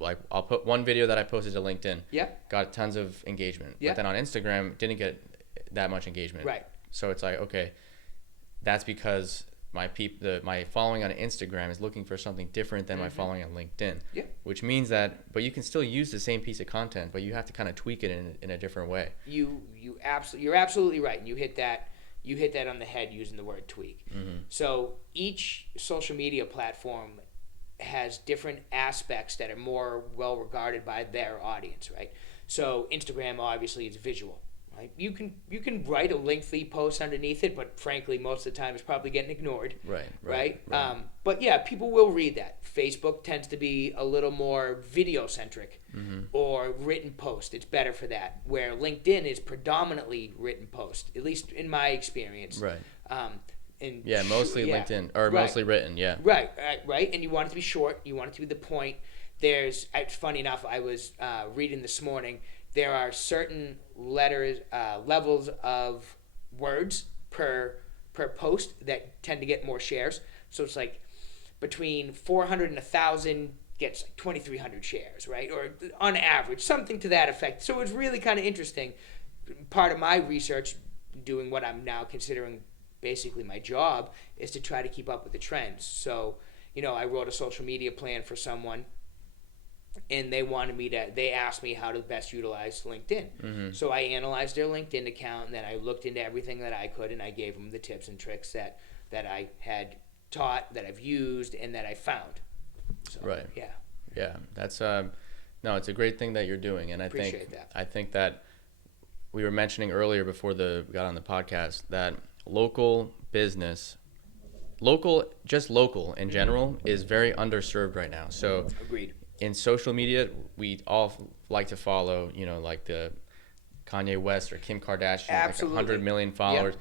like I'll put one video that I posted to LinkedIn. Yeah. Got tons of engagement. Yeah. But then on Instagram, didn't get that much engagement. Right. So it's like, okay, that's because my following on Instagram is looking for something different than my following on LinkedIn. Yeah. Which means that, but you can still use the same piece of content, but you have to kind of tweak it in a different way. You're absolutely right. And you hit that on the head using the word tweak. So each social media platform has different aspects that are more well regarded by their audience, right? So Instagram obviously is visual. Right? You can write a lengthy post underneath it, but frankly, most of the time it's probably getting ignored. Right. But yeah, people will read that. Facebook tends to be a little more video centric or written post. It's better for that. Where LinkedIn is predominantly written post, at least in my experience. Right. Mostly LinkedIn or mostly written. Yeah. Right. And you want it to be short. You want it to be the point. It's funny enough. I was reading this morning. There are certain levels of words per post that tend to get more shares. So it's like between 400 and 1,000 gets like 2,300 shares, right? Or on average, something to that effect. So it's really kind of interesting. Part of my research, doing what I'm now considering basically my job, is to try to keep up with the trends. So, I wrote a social media plan for someone, and they asked me how to best utilize LinkedIn. So I analyzed their LinkedIn account, and then I looked into everything that I could, and I gave them the tips and tricks that I had taught, that I've used, and that I found. So, right. Yeah. Yeah. That's no, it's a great thing that you're doing, and I think that we were mentioning earlier before we got on the podcast that local business, local in general, is very underserved right now. So agreed. In social media, we all like to follow, like the Kanye West or Kim Kardashian, Absolutely. like 100 million followers. Yeah.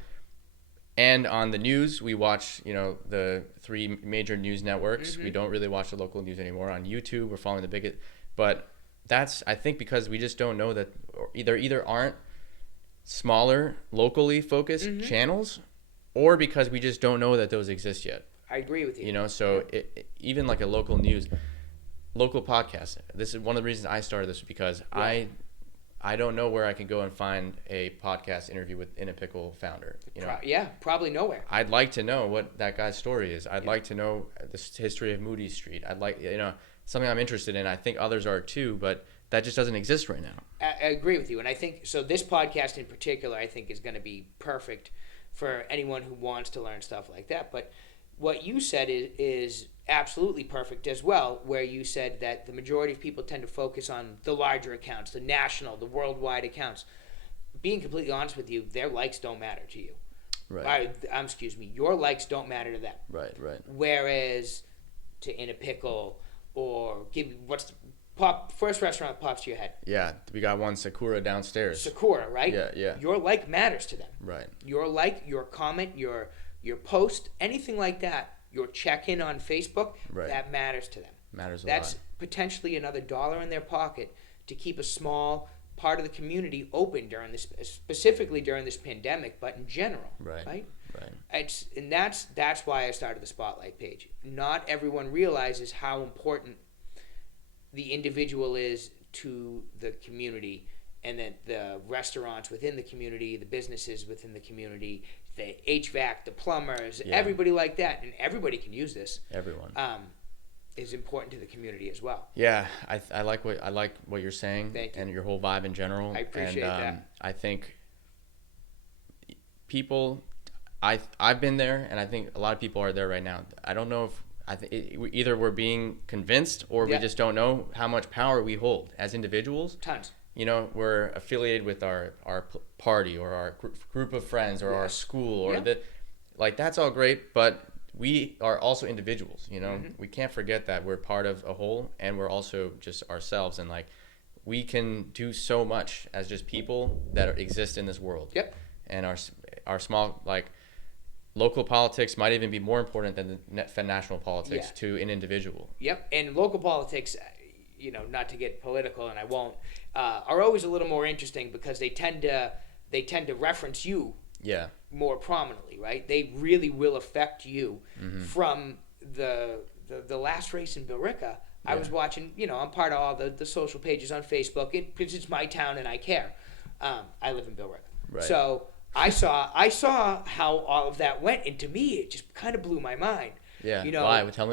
And on the news, we watch, the 3 major news networks. We don't really watch the local news anymore. On YouTube, we're following the biggest. But that's, I think, because we just don't know that either aren't smaller, locally focused channels, or because we just don't know that those exist yet. I agree with you. So even like a local podcast. This is one of the reasons I started this, because I don't know where I can go and find a podcast interview with In a Pickle founder. Probably nowhere. I'd like to know what that guy's story is. I'd like to know the history of Moody Street. I'd like, something I'm interested in. I think others are too, but that just doesn't exist right now. I agree with you. And I think, so this podcast in particular, I think is going to be perfect for anyone who wants to learn stuff like that. But what you said is absolutely perfect as well, where you said that the majority of people tend to focus on the larger accounts, the national, the worldwide accounts. Being completely honest with you, their likes don't matter to you. Right. Your likes don't matter to them. Right. Whereas to In a Pickle, or what's the first restaurant that pops to your head? Yeah, we got one, Sakura, downstairs. Sakura, right? Yeah. Your like matters to them. Right. Your like, your comment, your post, anything like that, your check-in on Facebook, that matters to them. Matters a lot. That's potentially another $1 in their pocket to keep a small part of the community open specifically during this pandemic, but in general. Right. That's why I started the Spotlight page. Not everyone realizes how important the individual is to the community, and that the restaurants within the community, the businesses within the community, the HVAC, the plumbers, everybody like that, and everybody can use this. Everyone is important to the community as well. Yeah, I like what you're saying. Thank you. And your whole vibe in general. I appreciate that. I think people, I've been there, and I think a lot of people are there right now. I don't know if either we're being convinced, or we just don't know how much power we hold as individuals. Tons. We're affiliated with our party, or our group of friends, or our school, or that's all great, but we are also individuals. We can't forget that we're part of a whole, and we're also just ourselves, and we can do so much as just people that exist in this world. Yep. And our small, local politics might even be more important than the national politics to an individual. Yep. And local politics, not to get political, and I won't, are always a little more interesting, because they tend to reference you more prominently, right? They really will affect you. From the last race in Billerica, I was watching, I'm part of all the social pages on Facebook because it's my town and I care. I live in Billerica. Right. So I saw how all of that went, and to me, it just kind of blew my mind. Yeah. Why? Tell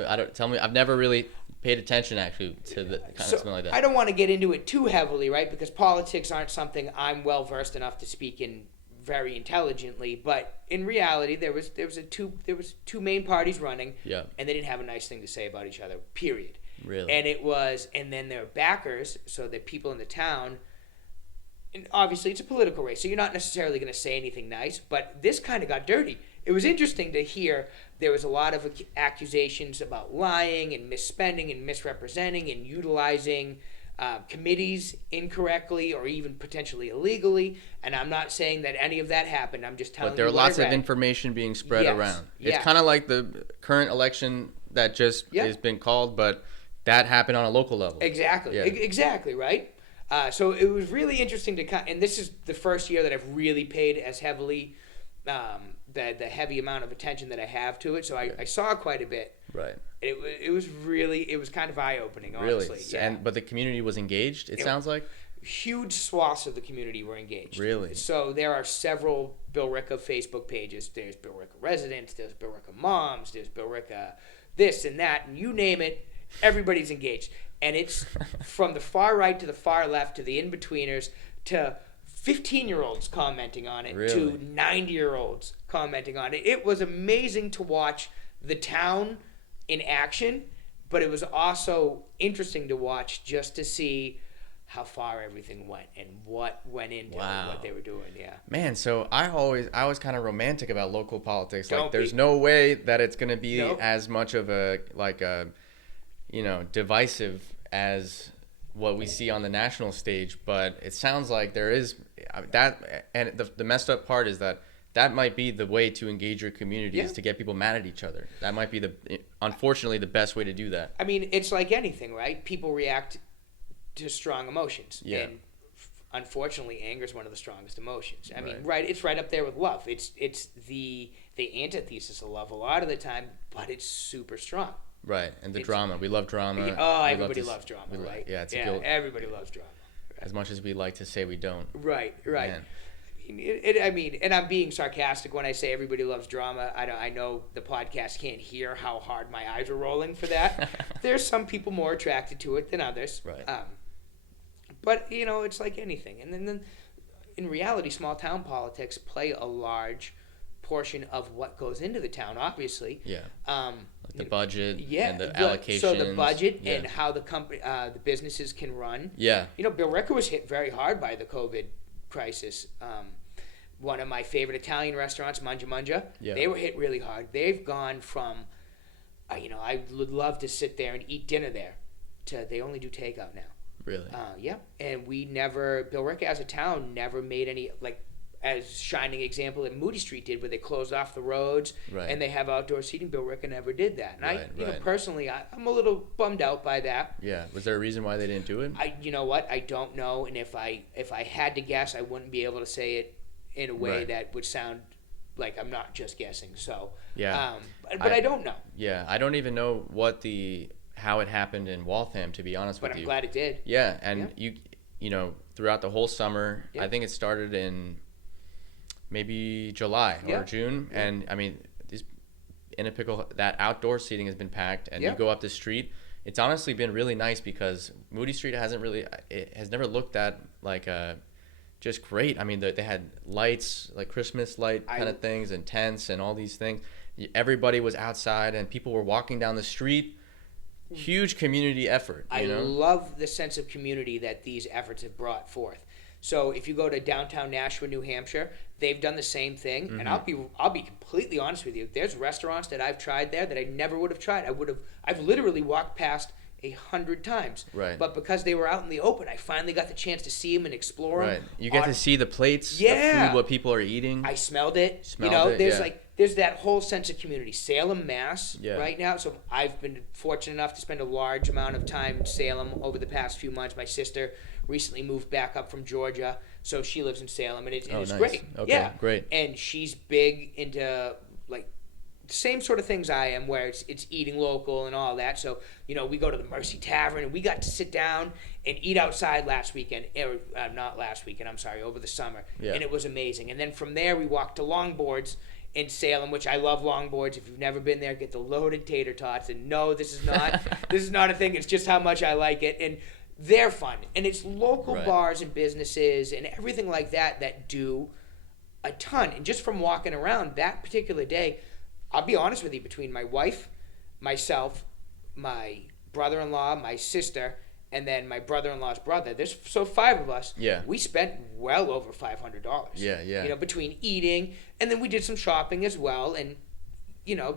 me. I've never really paid attention actually to the kind of something like that. I don't want to get into it too heavily, right? Because politics aren't something I'm well versed enough to speak in very intelligently. But in reality, there was two main parties running, and they didn't have a nice thing to say about each other. Period. Really. And then their backers, so the people in the town. And obviously, it's a political race, so you're not necessarily going to say anything nice. But this kind of got dirty. It was interesting to hear there was a lot of accusations about lying and misspending and misrepresenting and utilizing committees incorrectly or even potentially illegally. And I'm not saying that any of that happened. I'm just telling you. But there are lots of information being spread around. It's kind of like the current election that just has been called, but that happened on a local level. Exactly. Yeah. Exactly, right? So it was really interesting and this is the first year that I've really paid as heavily the heavy amount of attention that I have to it. So I saw quite a bit. Right. It was kind of eye-opening, honestly. Really? Yeah. But the community was engaged, it sounds like? Huge swaths of the community were engaged. Really? So there are several Billerica Facebook pages. There's Billerica Residents, there's Billerica Moms, there's Billerica this and that, and you name it, everybody's engaged. And it's from the far right to the far left to the in-betweeners to 15-year-olds commenting on it to 90-year-olds commenting on it. It was amazing to watch the town in action, but it was also interesting to watch just to see how far everything went and what went into what they were doing. Yeah. Man, so I was kind of romantic about local politics. Like, there's no way that it's going to be as much of a divisive as what we see on the national stage, but it sounds like there is that, and the messed up part is that might be the way to engage your community is to get people mad at each other. That might be unfortunately the best way to do that. I mean, it's like anything, right? People react to strong emotions. Yeah. And unfortunately, anger is one of the strongest emotions. I mean, it's right up there with love. It's the antithesis of love a lot of the time, but it's super strong. Right, and the drama. We love drama. Oh, everybody loves drama, right? Yeah, everybody loves drama. As much as we like to say we don't. Right. Man. And I'm being sarcastic when I say everybody loves drama. I know the podcast can't hear how hard my eyes are rolling for that. There's some people more attracted to it than others. Right. But, it's like anything. And then in reality, small town politics play a large portion of what goes into the town, obviously. Yeah. Like the budget and the allocations. So the budget and how the company, the businesses can run. Yeah. Billerica was hit very hard by the COVID crisis. One of my favorite Italian restaurants, Mangia, they were hit really hard. They've gone from, I would love to sit there and eat dinner there, to they only do takeout now. Really? Yeah. And Billerica as a town never made any, as shining example that Moody Street did, where they closed off the roads and they have outdoor seating. Billerica never did that. And personally, I'm a little bummed out by that. Yeah. Was there a reason why they didn't do it? You know what? I don't know. And if I had to guess, I wouldn't be able to say it in a way that would sound like I'm not just guessing. So, but I don't know. Yeah. I don't even know how it happened in Waltham, to be honest with you. But I'm glad it did. Yeah. And you throughout the whole summer, I think it started in maybe July or June, and I mean, in a pickle, that outdoor seating has been packed, and you go up the street. It's honestly been really nice because Moody Street has never looked that just great. I mean, they had lights, like Christmas light kind of things, and tents and all these things. Everybody was outside, and people were walking down the street. Huge community effort. I love the sense of community that these efforts have brought forth. So if you go to downtown Nashua, New Hampshire, they've done the same thing. Mm-hmm. And I'll be completely honest with you. There's restaurants that I've tried there that I never would have tried. I've literally walked past 100 times. Right. But because they were out in the open, I finally got the chance to see them and explore them. Right. You get to see the plates, the food, what people are eating. I smelled it. There's that whole sense of community. Salem, Mass, right now. So I've been fortunate enough to spend a large amount of time in Salem over the past few months. My sister recently moved back up from Georgia, so she lives in Salem, and it's nice. Great. Okay, great. And she's big into same sort of things I am, where it's eating local and all that. So, we go to the Mercy Tavern, and we got to sit down and eat outside last weekend, or not last weekend, I'm sorry, over the summer. Yeah. And it was amazing. And then from there, we walked to Longboards in Salem, which I love Longboards. If you've never been there, get the loaded tater tots. And no, this is not a thing. It's just how much I like it. And they're fun. And it's local bars and businesses and everything like that do a ton. And just from walking around that particular day, I'll be honest with you, between my wife, myself, my brother-in-law, my sister, and then my brother-in-law's brother, there's 5 of us. Yeah. We spent well over $500. Yeah. Between eating, and then we did some shopping as well. And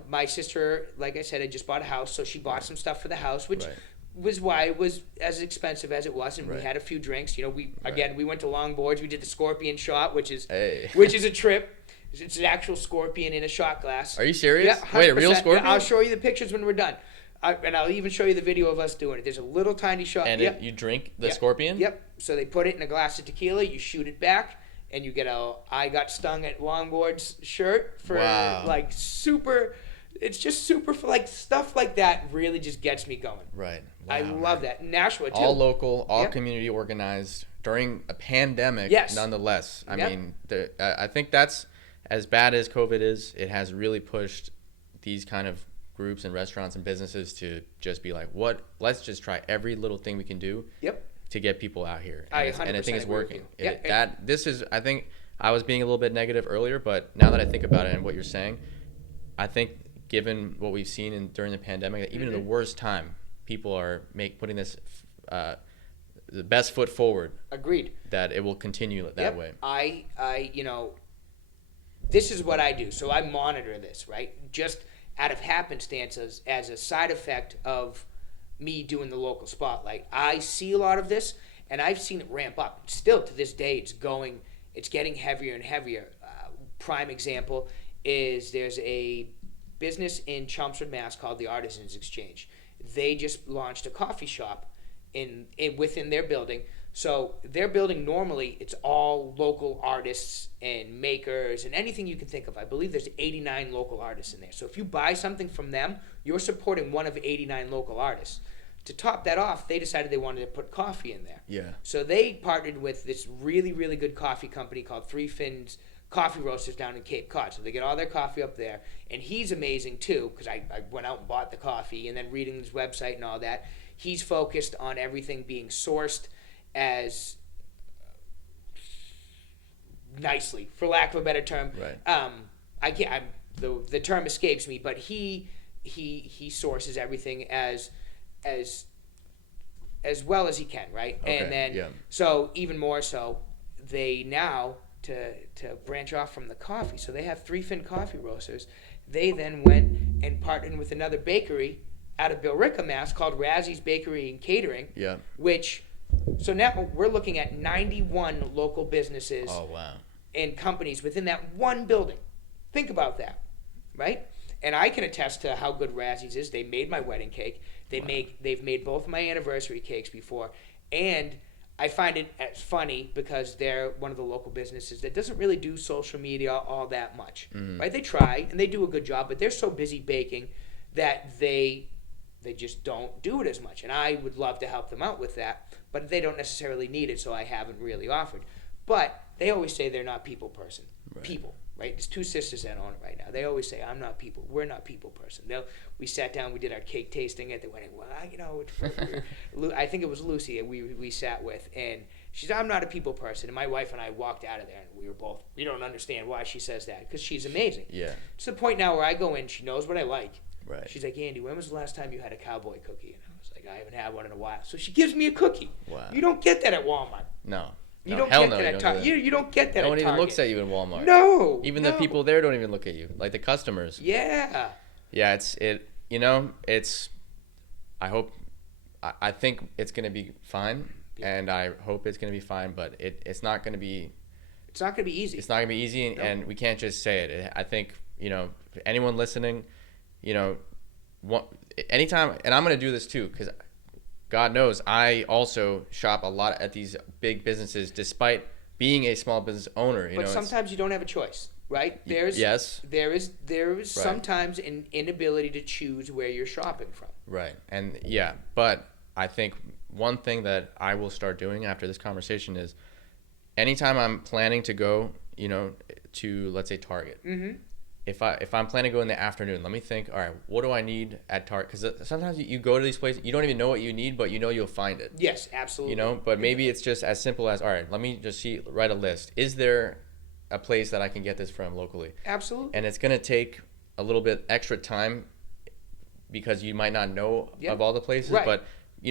my sister, like I said, had just bought a house, so she bought some stuff for the house, which was why it was as expensive as it was. And we had a few drinks. We went to Longboards. We did the scorpion shot, which is a trip. It's an actual scorpion in a shot glass. Are you serious? Yeah, Wait, a real scorpion? Yeah, I'll show you the pictures when we're done. And I'll even show you the video of us doing it. There's a little tiny shot. And you drink the scorpion? Yep. So they put it in a glass of tequila. You shoot it back, and you get I got stung at Longboards shirt for super. It's just super for stuff like that. Really just gets me going. Right. Wow, I love that. Nashua too. All local, all community organized during a pandemic. Yes. Nonetheless, I mean, I think that's as bad as COVID is. It has really pushed these kind of groups and restaurants and businesses to just be like, let's just try every little thing we can do to get people out here. And I think it's working. I think I was being a little bit negative earlier, but now that I think about it and what you're saying, I think given what we've seen during the pandemic, that even in the worst time, people are putting this the best foot forward. Agreed. That it will continue that way. This is what I do. So I monitor this, right? Just out of happenstance as a side effect of me doing the local spotlight. I see a lot of this, and I've seen it ramp up. Still to this day, it's getting heavier and heavier. Prime example is there's a business in Chelmsford, Mass. Called the Artisans Exchange. They just launched a coffee shop within their building. So their building, normally it's all local artists and makers and anything you can think of. I believe there's 89 local artists in there. So if you buy something from them, you're supporting one of 89 local artists. To top that off, they decided they wanted to put coffee in there. Yeah. So they partnered with this really, really good coffee company called Three Fins Coffee Roasters down in Cape Cod. So they get all their coffee up there. And he's amazing too, because I went out and bought the coffee, and then reading his website and all that. He's focused on everything being sourced as nicely, for lack of a better term. Right. The term escapes me, but he sources everything as well as he can, right? Okay, and then so even more so, they now to branch off from the coffee. So they have Three Fin Coffee Roasters. They then went and partnered with another bakery out of Billerica, Mass. Called Razzie's Bakery and Catering. Yeah. So now we're looking at 91 local businesses. Oh, wow. And companies within that one building. Think about that, right? And I can attest to how good Razzie's is. They made my wedding cake. They've made both of my anniversary cakes before, and I find it funny because they're one of the local businesses that doesn't really do social media all that much, right? They try and they do a good job, but they're so busy baking that they just don't do it as much. And I would love to help them out with that, but they don't necessarily need it, so I haven't really offered. But they always say they're not people person. Right. People, right? There's 2 sisters that own it right now. They always say, I'm not people. We're not people person. We sat down, we did our cake tasting at the wedding. Well, I think it was Lucy we sat with, and she said, I'm not a people person. And my wife and I walked out of there, and we were both, we don't understand why she says that, because she's amazing. Yeah. To the point now where I go in, she knows what I like. Right. She's like, Andy, when was the last time you had a cowboy cookie? And I was like, I haven't had one in a while. So she gives me a cookie. Wow. You don't get that at Walmart. No. You don't get that at Target. You don't get that at Target. No one even looks at you in Walmart. No. Even the people there don't even look at you, like the customers. Yeah. Yeah, I think it's going to be fine, and I hope it's going to be fine, but it's not going to be... It's not going to be easy. It's not going to be easy, and we can't just say it. I think, anyone listening, anytime, and I'm going to do this too, because God knows I also shop a lot at these big businesses despite being a small business owner. You but know, sometimes you don't have a choice, right? yes, there is right. sometimes an inability to choose where you're shopping from. Right. And yeah, but I think one thing that I will start doing after this conversation is anytime I'm planning to go, to let's say Target. Mm-hmm. If I'm planning to go in the afternoon, let me think, all right, what do I need at Target? Because sometimes you go to these places, you don't even know what you need, but you'll find it. Yes, absolutely. But maybe it's just as simple as, all right, let me just write a list. Is there a place that I can get this from locally? Absolutely. And it's going to take a little bit extra time because you might not know of all the places, right. But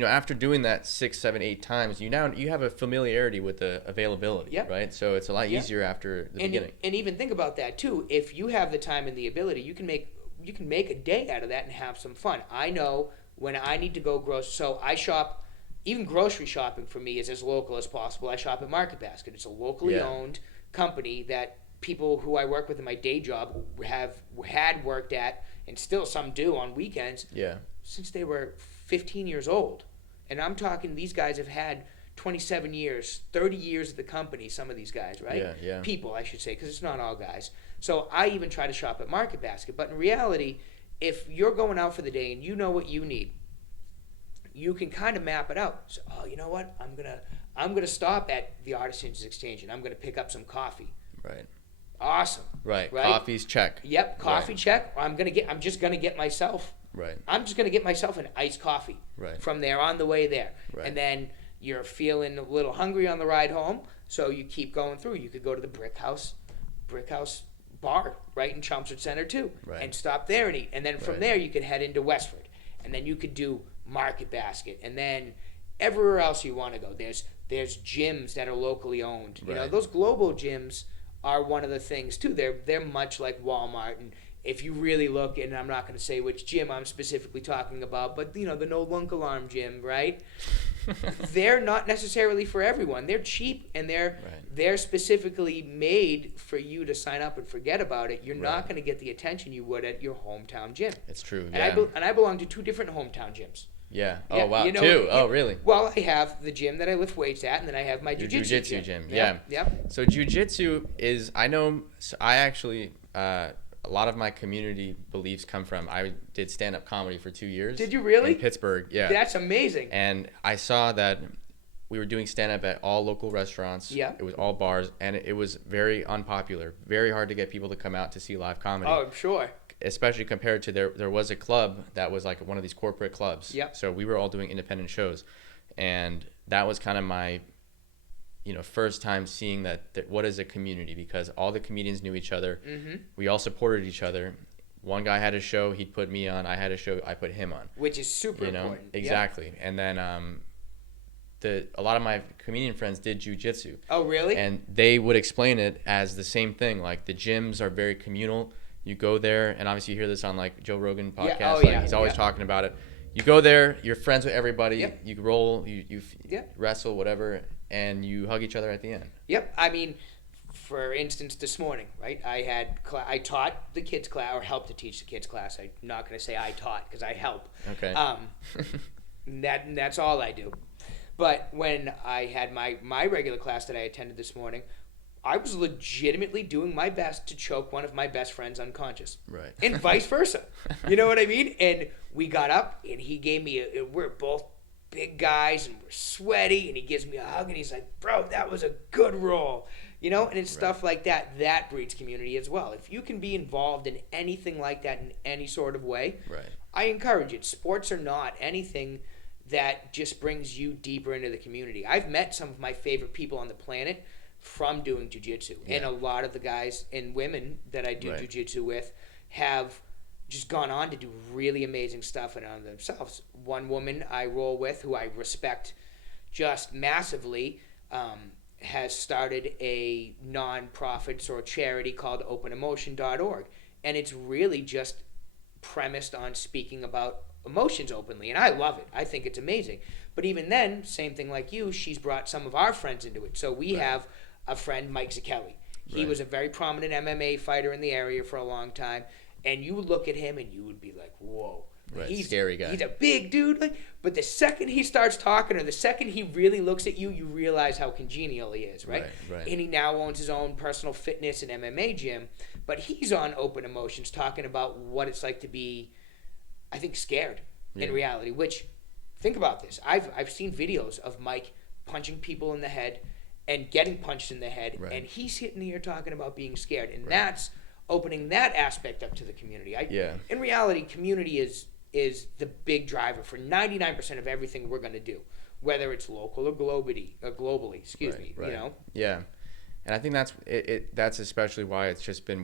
after doing that 6, 7, 8 times, you have a familiarity with the availability, right? So it's a lot easier after the beginning. And even think about that too. If you have the time and the ability, you can make a day out of that and have some fun. I know when I need to go so I shop. Even grocery shopping for me is as local as possible. I shop at Market Basket. It's a locally owned company that people who I work with in my day job had worked at, and still some do on weekends. Yeah. Since they were 15 years old. And I'm talking, these guys have had 27 years, 30 years at the company, some of these guys, right? Yeah. People, I should say, because it's not all guys. So I even try to shop at Market Basket. But in reality, if you're going out for the day and you know what you need, you can kind of map it out. So, you know what? I'm gonna stop at the Artisans Exchange and I'm gonna pick up some coffee. Right. Awesome. Right. Coffee's check. Yep. Coffee check. I'm just gonna get myself. Right. I'm just gonna get myself an iced coffee. Right. From there on the way there. Right. And then you're feeling a little hungry on the ride home, so you keep going through. You could go to the Brick House bar right in Chelmsford Center too, and stop there and eat. And then from there you could head into Westford, and then you could do Market Basket, and then everywhere else you want to go. There's gyms that are locally owned. You know, those global gyms are one of the things too. They're much like Walmart, and if you really look, and I'm not going to say which gym I'm specifically talking about, but the No Lunk Alarm gym, right? They're not necessarily for everyone. They're cheap, and they're specifically made for you to sign up and forget about it. You're not going to get the attention you would at your hometown gym. It's true. And I belong to 2 different hometown gyms. Yeah. Oh, wow. 2? Oh, really? Well, I have the gym that I lift weights at, and then I have my jiu-jitsu gym. Yeah. So jiu-jitsu is, I actually, a lot of my community beliefs come from, I did stand-up comedy for 2 years. Did you really? In Pittsburgh, yeah. That's amazing. And I saw that we were doing stand-up at all local restaurants. Yeah. It was all bars, and it was very unpopular. Very hard to get people to come out to see live comedy. Oh, I'm sure. Especially compared to there was a club that was like one of these corporate clubs. Yep. So we were all doing independent shows, and that was kind of my, first time seeing that what is a community, because all the comedians knew each other. Mm-hmm. We all supported each other. One guy had a show, he'd put me on. I had a show, I put him on. Which is super important. Exactly. Yep. And then a lot of my comedian friends did jiu-jitsu. Oh, really? And they would explain it as the same thing. Like, the gyms are very communal. You go there, and obviously you hear this on like Joe Rogan podcast. He's always talking about it. You go there, you're friends with everybody. Yep. You roll, you wrestle, whatever, and you hug each other at the end. Yep. I mean, for instance, this morning, right? I taught the kids class, or helped to teach the kids class. I'm not going to say I taught, because I help. Okay. That's all I do. But when I had my regular class that I attended this morning, I was legitimately doing my best to choke one of my best friends unconscious. Right. And vice versa. You know what I mean? And we got up, and he gave me we're both big guys, and we're sweaty, and he gives me a hug, and he's like, bro, that was a good roll. And it's stuff like that. That breeds community as well. If you can be involved in anything like that in any sort of way, I encourage it. Sports are not anything that just brings you deeper into the community. I've met some of my favorite people on the planet from doing jiu-jitsu. And a lot of the guys and women that I do jiu-jitsu with have just gone on to do really amazing stuff and on themselves. One woman I roll with, who I respect just massively, has started a non-profit or charity called OpenEmotion.org. And it's really just premised on speaking about emotions openly, and I love it. I think it's amazing. But even then, same thing like you, she's brought some of our friends into it. So we have a friend, Mike Zuckelli. He was a very prominent MMA fighter in the area for a long time, and you would look at him and you would be like, whoa. Right. He's Scary guy. He's a big dude. Like, but the second he starts talking, or the second he really looks at you, you realize how congenial he is, right? Right. And he now owns his own personal fitness and MMA gym, but he's on Open Emotions talking about what it's like to be, I think, scared in reality. Which, think about this. I've seen videos of Mike punching people in the head and getting punched in the head, and he's sitting here talking about being scared, and that's opening that aspect up to the community. In reality, community is the big driver for 99% of everything we're going to do, whether it's local or globally. Excuse me. You know. Yeah, and I think that's it. That's especially why it's just been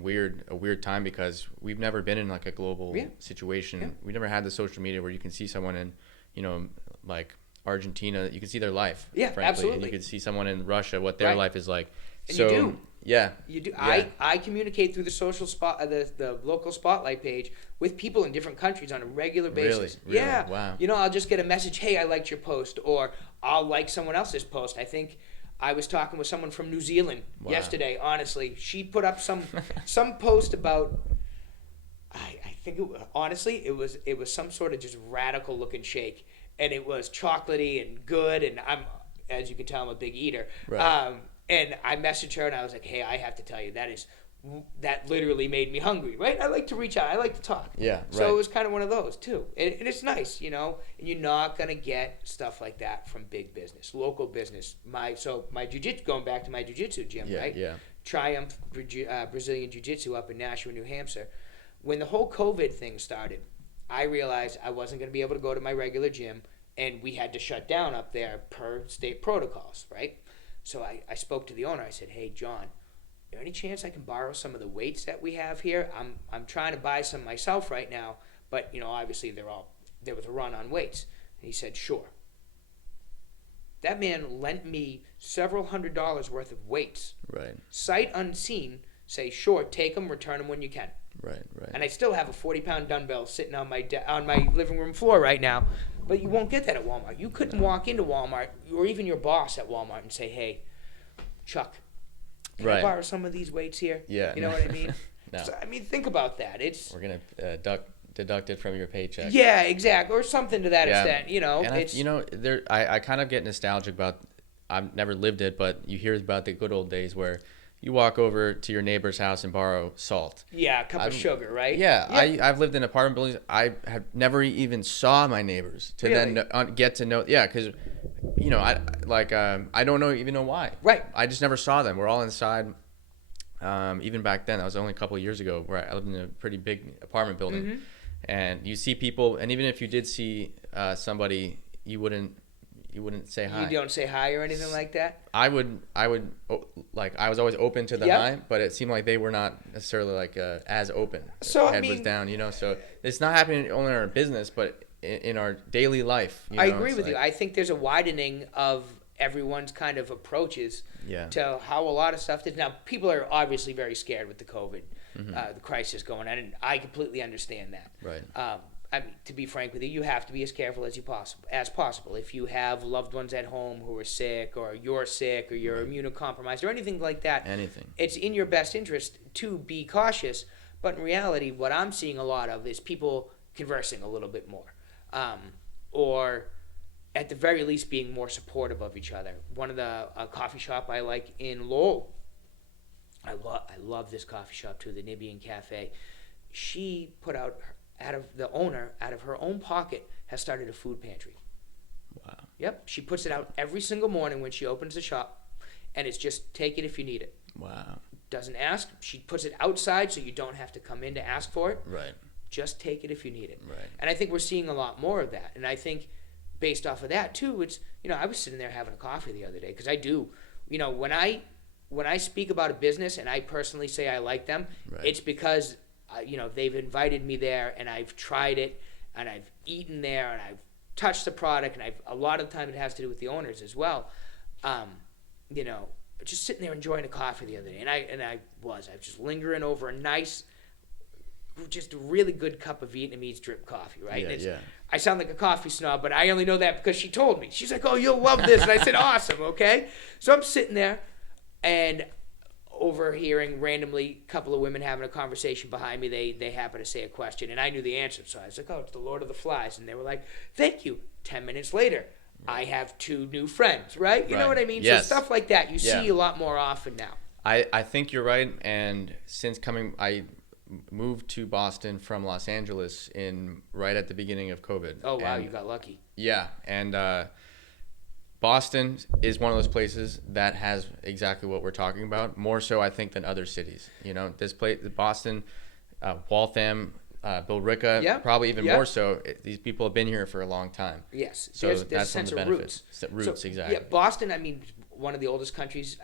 a weird time, because we've never been in like a global situation. Yeah. We never had the social media where you can see someone in, you know, like Argentina, you can see their life. Yeah, frankly. absolutely. And you can see someone in Russia, what their life is like. And so, you do. Yeah. You do. Yeah. I communicate through the social the local spotlight page with people in different countries on a regular basis. Really? Yeah. Wow. You know, I'll just get a message, hey, I liked your post, or I'll like someone else's post. I think I was talking with someone from New Zealand yesterday, honestly. She put up some post about, I think it was some sort of just radical looking shake, and it was chocolatey and good, and as you can tell, I'm a big eater. Right. And I messaged her and I was like, hey, I have to tell you, that literally made me hungry, right? I like to reach out. I like to talk. Yeah, right. So it was kind of one of those, too. And it's nice, you know? And you're not going to get stuff like that from big business, local business. My jiu-jitsu, going back to my jiu-jitsu gym, right? Yeah. Triumph Brazilian Jiu-Jitsu up in Nashua, New Hampshire. When the whole COVID thing started, I realized I wasn't going to be able to go to my regular gym, and we had to shut down up there per state protocols, right? So I spoke to the owner. I said, hey, John, is there any chance I can borrow some of the weights that we have here? I'm trying to buy some myself right now, but, you know, obviously there was a run on weights. And he said, sure. That man lent me several $100s worth of weights. Right. Sight unseen, say, sure, take them, return them when you can. Right. And I still have a 40-pound dumbbell sitting on my living room floor right now. But you won't get that at Walmart. You couldn't walk into Walmart, or even your boss at Walmart, and say, hey, Chuck, can I borrow some of these weights here? Yeah. You know what I mean? No. So, I mean, think about that. We're going to deduct it from your paycheck. Yeah, exactly. Or something to that extent, you know. And I kind of get nostalgic about, I've never lived it, but you hear about the good old days where you walk over to your neighbor's house and borrow salt. Yeah, a cup of sugar, right? Yeah, I've lived in apartment buildings. I have never even saw my neighbors to then get to know. Yeah, because, you know, I don't even know why. Right. I just never saw them. We're all inside. Even back then, that was only a couple of years ago, where I lived in a pretty big apartment building, and you see people, and even if you did see somebody, you wouldn't say hi. You don't say hi or anything like that? I would like, I was always open to the hi, but it seemed like they were not necessarily like as open. So Head was down, you know. So it's not happening only in our business, but in our daily life. You know, I agree with you. I think there's a widening of everyone's kind of approaches to how a lot of stuff is. Now, people are obviously very scared with the COVID, the crisis going on, and I completely understand that. Right. I mean, to be frank with you, you have to be as careful as possible. If you have loved ones at home who are sick, or you're sick, or you're immunocompromised, or anything like that, it's in your best interest to be cautious. But in reality, what I'm seeing a lot of is people conversing a little bit more, or at the very least being more supportive of each other. One of the coffee shop I like in Lowell, I love this coffee shop too, the Nibian Cafe. She put out out of her own pocket, has started a food pantry. Wow. Yep. She puts it out every single morning when she opens the shop, and it's just take it if you need it. Wow. Doesn't ask. She puts it outside so you don't have to come in to ask for it. Right. Just take it if you need it. Right. And I think we're seeing a lot more of that. And I think based off of that too, it's, you know, I was sitting there having a coffee the other day, because I do, you know, when I speak about a business and I personally say I like them, it's because you know, they've invited me there, and I've tried it, and I've eaten there, and I've touched the product, and a lot of the time it has to do with the owners as well. You know, just sitting there enjoying a coffee the other day, and I was just lingering over a nice, just a really good cup of Vietnamese drip coffee, right? Yeah. I sound like a coffee snob, but I only know that because she told me. She's like, "Oh, you'll love this," and I said, "Awesome, okay." So I'm sitting there, and overhearing randomly a couple of women having a conversation behind me. They happen to say a question, and I knew the answer. So I was like, oh, it's the Lord of the Flies. And they were like, thank you. 10 minutes later, I have 2 new friends, right? You know what I mean? Yes. So stuff like that you see a lot more often now. I think you're right. And since I moved to Boston from Los Angeles right at the beginning of COVID. Oh, wow, and you got lucky. Yeah, and Boston is one of those places that has exactly what we're talking about, more so I think than other cities. This place, Boston, Waltham, Billerica, probably even more so. These people have been here for a long time. Yes, so there's that's sense one of of the benefits. Roots, exactly. Yeah, Boston, I mean, one of the oldest countries.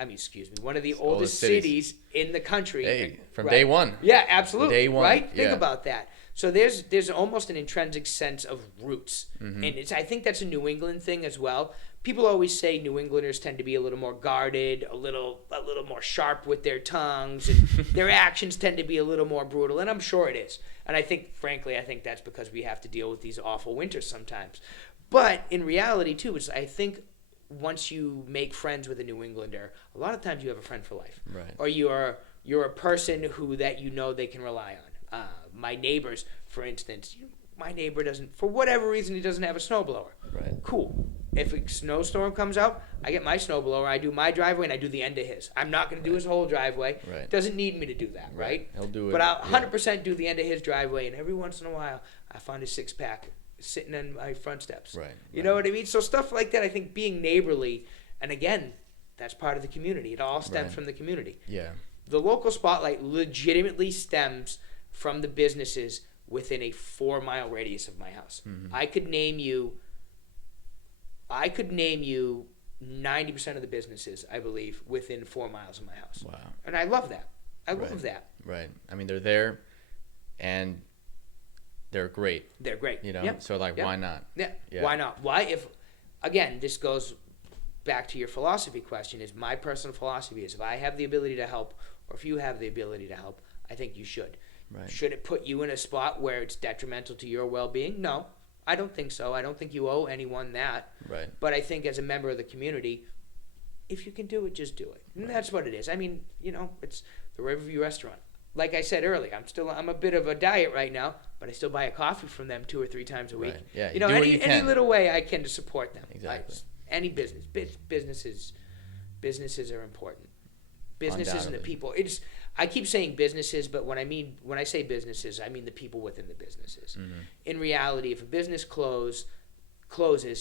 One of the oldest cities in the country. Hey, from day one. Yeah, absolutely. Day one. Right? Think about that. So there's almost an intrinsic sense of roots, and I think that's a New England thing as well. People always say New Englanders tend to be a little more guarded, a little more sharp with their tongues, and their actions tend to be a little more brutal, and I'm sure it is. And I think that's because we have to deal with these awful winters sometimes. But in reality, too, I think once you make friends with a New Englander, a lot of times you have a friend for life. Right. Or you're a person that they can rely on. My neighbors, for instance, my neighbor doesn't, for whatever reason, he doesn't have a snowblower. Right. Cool. If a snowstorm comes out, I get my snowblower, I do my driveway, and I do the end of his. I'm not going to do his whole driveway. Right. Doesn't need me to do that, right? He'll do it. But I'll 100% do the end of his driveway, and every once in a while, I find a 6-pack sitting on my front steps. Right. You know what I mean? So stuff like that, I think being neighborly, and again, that's part of the community. It all stems from the community. Yeah. The local spotlight legitimately stems from the businesses within a 4-mile radius of my house. Mm-hmm. I could name you 90% of the businesses, I believe, within 4 miles of my house. Wow. And I love that. I love that. Right. I mean, they're there, and they're great. They're great. So why not? Yeah. Why not? Why? If, again, this goes back to your philosophy question, is my personal philosophy is if I have the ability to help, or if you have the ability to help, I think you should. Right. Should it put you in a spot where it's detrimental to your well-being? No, I don't think so. I don't think you owe anyone that. Right. But I think as a member of the community, if you can do it, just do it. And that's what it is. I mean, it's the Riverview Restaurant. Like I said earlier, I'm a bit of a diet right now, but I still buy a coffee from them 2 or 3 times a week. Right. Yeah. Any little way I can to support them. Exactly. Any businesses are important. Businesses and the people. I keep saying businesses, but when I say businesses, I mean the people within the businesses. Mm-hmm. In reality, if a business closes,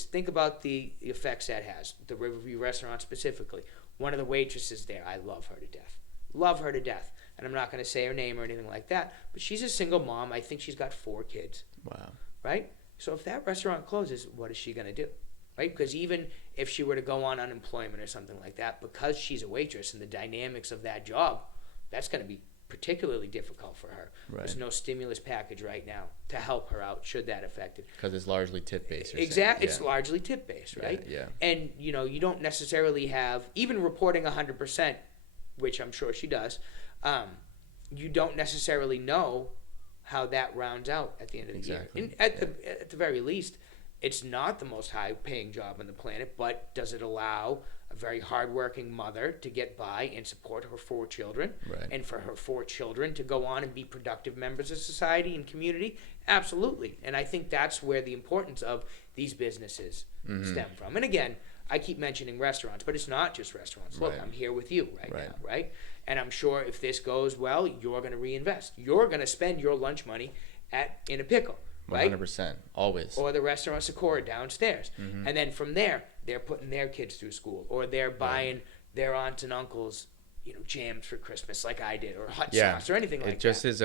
think about the effects that has. The Riverview Restaurant specifically. One of the waitresses there, I love her to death. Love her to death. And I'm not going to say her name or anything like that, but she's a single mom. I think she's got 4 kids. Wow. Right? So if that restaurant closes, what is she going to do? Right? Because even if she were to go on unemployment or something like that, because she's a waitress and the dynamics of that job, that's going to be particularly difficult for her. Right. There's no stimulus package right now to help her out should that affect it. Because it's largely tip-based. Exactly. It's largely tip-based, right? Yeah. And, you don't necessarily have, even reporting 100%, which I'm sure she does, you don't necessarily know how that rounds out at the end of the year. And at the very least, it's not the most high-paying job on the planet, but does it allow a very hardworking mother to get by and support her 4 children, and for her 4 children to go on and be productive members of society and community? Absolutely. And I think that's where the importance of these businesses stem from. And again, I keep mentioning restaurants, but it's not just restaurants. Look, I'm here with you right now, right? And I'm sure if this goes well, you're going to reinvest. You're going to spend your lunch money in a pickle. Right? 100%, always. Or the restaurant Sakura downstairs. Mm-hmm. And then from there, they're putting their kids through school, or they're buying their aunts and uncles, jams for Christmas like I did, or hot sauce or anything like that. It just is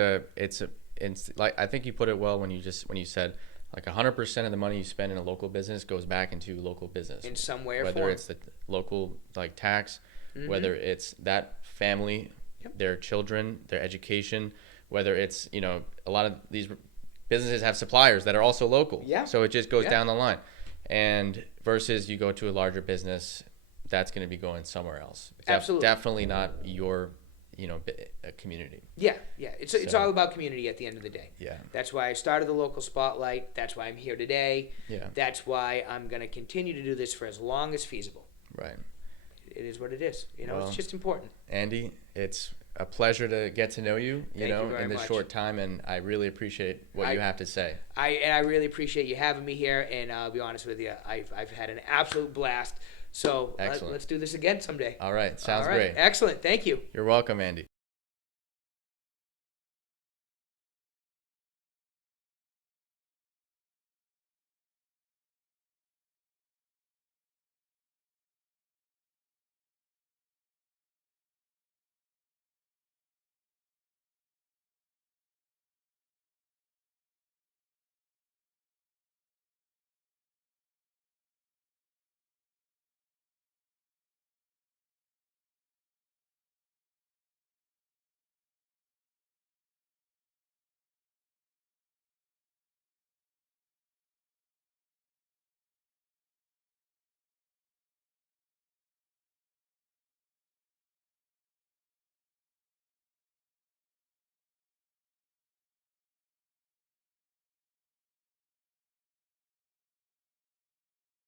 like, I think you put it well when you said like 100% of the money you spend in a local business goes back into local business. In some way or form. Whether it's the local tax, whether it's that family, their children, their education, whether it's, a lot of these businesses have suppliers that are also local. Yeah. So it just goes down the line. And versus you go to a larger business, that's going to be going somewhere else. Absolutely. Definitely not your, a community. Yeah. It's all about community at the end of the day. Yeah. That's why I started the local spotlight. That's why I'm here today. Yeah. That's why I'm going to continue to do this for as long as feasible. Right. it is what it is. Well, it's just important. Andy, it's a pleasure to get to know you, Thank you very in this much. short time, and I really appreciate what you have to say. I really appreciate you having me here, and I'll be honest with you, I've had an absolute blast. So let's do this again someday. All right, sounds great. Excellent. Thank you. You're welcome, Andy.